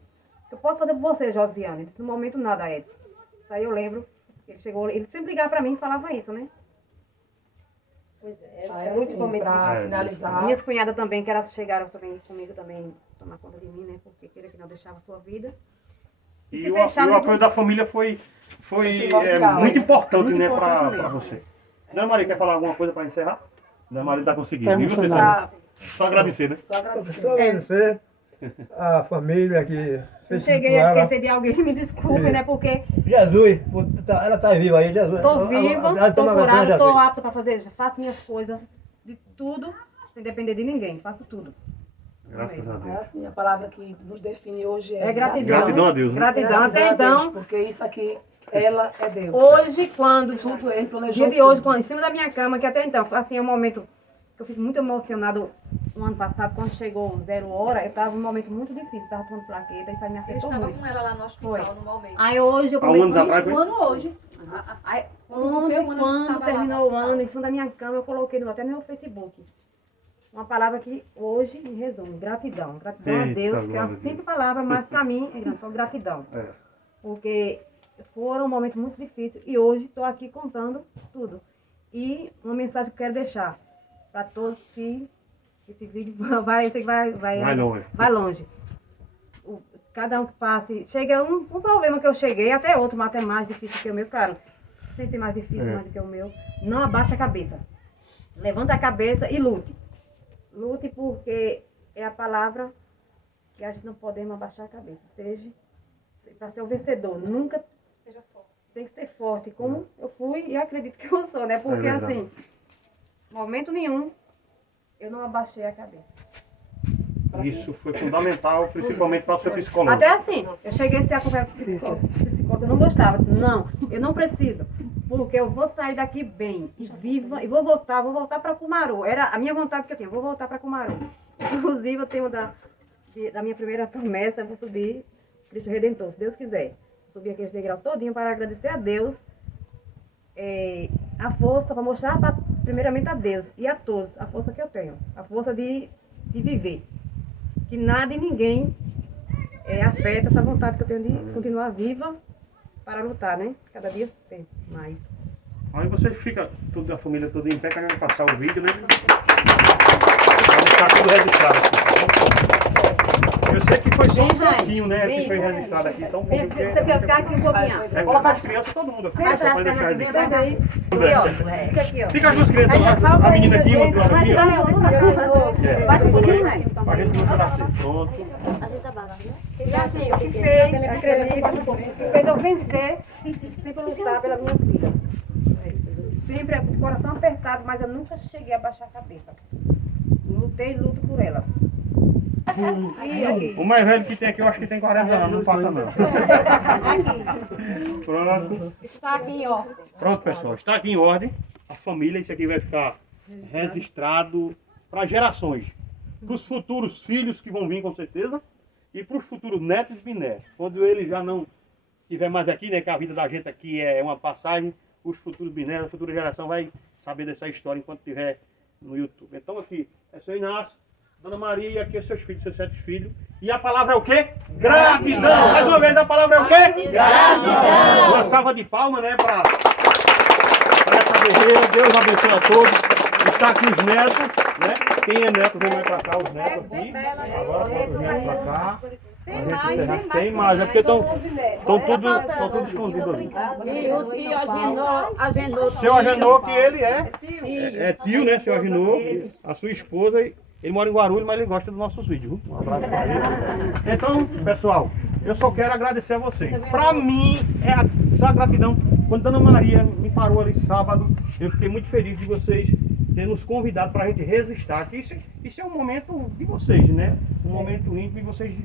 Eu posso fazer por você, Josiane? Ele disse, no momento nada, Edson. Isso aí eu lembro. Ele chegou, ele sempre ligava para mim e falava isso, né? Pois é, É muito bom para finalizar. Minhas cunhadas também, que elas chegaram também comigo também tomar conta de mim, né? Porque queira que não deixava a sua vida. E o apoio da família foi muito importante, né, para você. Dona Maria, quer falar alguma coisa para encerrar? Dona Maria está conseguindo. E você, só agradecer, né? Só agradecer. Só agradecer a família que Se fez cheguei com a ela. esquecer de alguém, me desculpe, né? Porque Jesus, ela está viva aí, Jesus. tô viva, Ela tô toma curada, vacina, tô Jesus. apta para fazer, faço minhas coisas, de tudo, sem depender de ninguém, faço tudo. Graças a É Deus. assim, a palavra que nos define hoje é gratidão. Gratidão a Deus, né? Gratidão. Até a Deus, então, porque isso aqui, ela é Deus. hoje, quando, Tudo ele no planejou. dia de hoje, tudo. quando, em cima da minha cama, que até então, assim, é um momento que eu fico muito emocionado. No ano passado, quando chegou 0 hora, eu estava num momento muito difícil, estava tomando plaqueta, isso aí me Eu afetou estava muito. com ela lá no hospital no momento. Aí hoje eu Há um ano atrás, Um foi? ano hoje. Aí, Quando a gente quando estava lá terminou no o ano, hospital. em cima da minha cama, eu coloquei até no meu Facebook. Uma palavra que hoje me resume, gratidão. Gratidão a Eita, Deus, que é glória uma a simples palavra, mas para mim é grande, só gratidão. É. Porque foram um momento muito difícil e hoje estou aqui contando tudo. E uma mensagem que eu quero deixar para todos que esse vídeo vai longe. Vai longe. Cada um que passe, chega um problema que eu cheguei, até outro, mas até mais difícil que o meu, claro. Sempre mais difícil mais do que o meu. Não abaixa a cabeça. Levanta a cabeça e lute. Lute porque é a palavra que a gente não podemos abaixar a cabeça. Seja para ser o vencedor. Nunca seja forte. Tem que ser forte, como eu fui e acredito que eu sou, né? Porque assim, momento nenhum, eu não abaixei a cabeça. Isso foi fundamental, principalmente para o seu psicólogo. Até assim, eu cheguei a ser acompanhada por psicólogo, eu não gostava. Disse, não, eu não preciso, porque eu vou sair daqui bem e viva, e vou voltar para Cumaru. Era a minha vontade que eu tinha, vou voltar para Cumaru. Inclusive, eu tenho da minha primeira promessa, eu vou subir Cristo Redentor, se Deus quiser. Vou subir aquele degrau todinho para agradecer a Deus, a força, para mostrar primeiramente a Deus e a todos a força que eu tenho, a força de viver. Que nada e ninguém afeta essa vontade que eu tenho de continuar viva para lutar, né? Cada dia sempre mais. Aí você fica, toda a família toda em pé, que a gente vai passar o vídeo, né? Vai ficar tudo registrado aqui. Eu sei que foi só um pouquinho, né? Que foi registrado aqui, só um pouquinho. Você vai ficar aqui um pouquinho. É colocar as crianças, todo mundo aqui. Senta Só as pra deixar pernas aqui, registrado. senta aí. Fica aqui, ó. Fica as duas crianças lá, a menina aqui, uma do lado aqui, ó. Baixa um pouquinho mais. Pra gente não tirar assim, pronto. E assim, o que fez, acredito, que fez eu vencer, sempre lutar pela minha vida. Sempre com o coração apertado, mas eu nunca cheguei a baixar a cabeça. Lutei e luto por elas. O mais velho que tem aqui, eu acho que tem 40 anos, não passa não. Pronto. Está aqui em ordem. Pronto, pessoal, está aqui em ordem. A família, isso aqui vai ficar registrado para gerações. Para os futuros filhos que vão vir, com certeza. E para os futuros netos e bisnetos. Quando ele já não estiver mais aqui, né, que a vida da gente aqui é uma passagem, os futuros bisnetos, a futura geração vai saber dessa história enquanto estiver no YouTube. Então aqui é seu Inácio, Dona Maria e aqui seus filhos, seus 7 filhos. E a palavra é o quê? Gratidão! Mais uma vez, a palavra é o quê? Gratidão! Uma salva de palmas, né, para essa guerreira. Deus abençoe a todos. Está aqui os netos, né? Quem é neto, vem mais para cá, os netos aqui. Agora bota os netos para cá. Tem mais, é porque estão tudo escondidos ali. E o tio Agenor. Seu Agenor, que ele é tio, né? Seu Agenor, a sua esposa, ele mora em Guarulhos, mas ele gosta dos nossos vídeos. Um abraço pra ele. Então, pessoal, eu só quero agradecer a vocês. Pra mim, só a gratidão. Quando Dona Maria me parou ali sábado, eu fiquei muito feliz de vocês terem nos convidado pra gente resistir. Isso é um momento de vocês, né? Um momento íntimo e vocês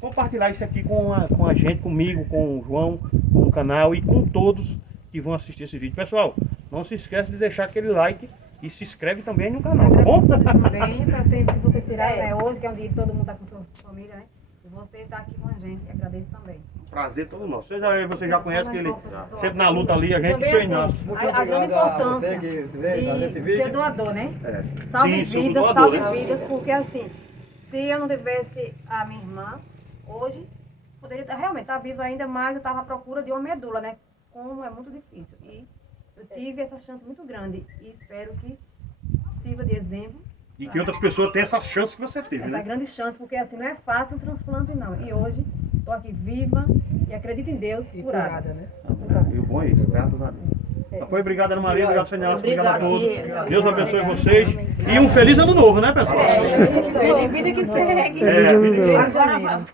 compartilhar isso aqui com a gente, comigo, com o João, com o canal e com todos que vão assistir esse vídeo. Pessoal, não se esqueça de deixar aquele like e se inscreve também no canal, tá bom? Também, para o tempo que vocês tiraram, né? Hoje, que é um dia que todo mundo está com sua família, né? E você está aqui com a gente, agradeço também. Prazer todo nosso. Você já conhece que ele sempre na luta ali, a gente também, treina. assim, a grande importância de ser doador, né? Salve Sim, vidas, doador, salve né? vidas, porque assim, se eu não tivesse a minha irmã, hoje, poderia realmente estar viva ainda, mas eu estava à procura de uma medula, né? Como é muito difícil. E eu tive essa chance muito grande e espero que sirva de exemplo. E que outras pessoas tenham essa chance que você teve, Essa né? grande chance, porque assim, não é fácil um transplante não. E hoje, estou aqui viva e acredito em Deus, curada. né? E o bom é isso, graças a Deus. Foi, obrigado, Ana Maria, obrigado, Senhor, obrigado a todos. Obrigado. Deus abençoe vocês. E um feliz ano novo, né, pessoal? Vida que segue. Vida que segue. Agora,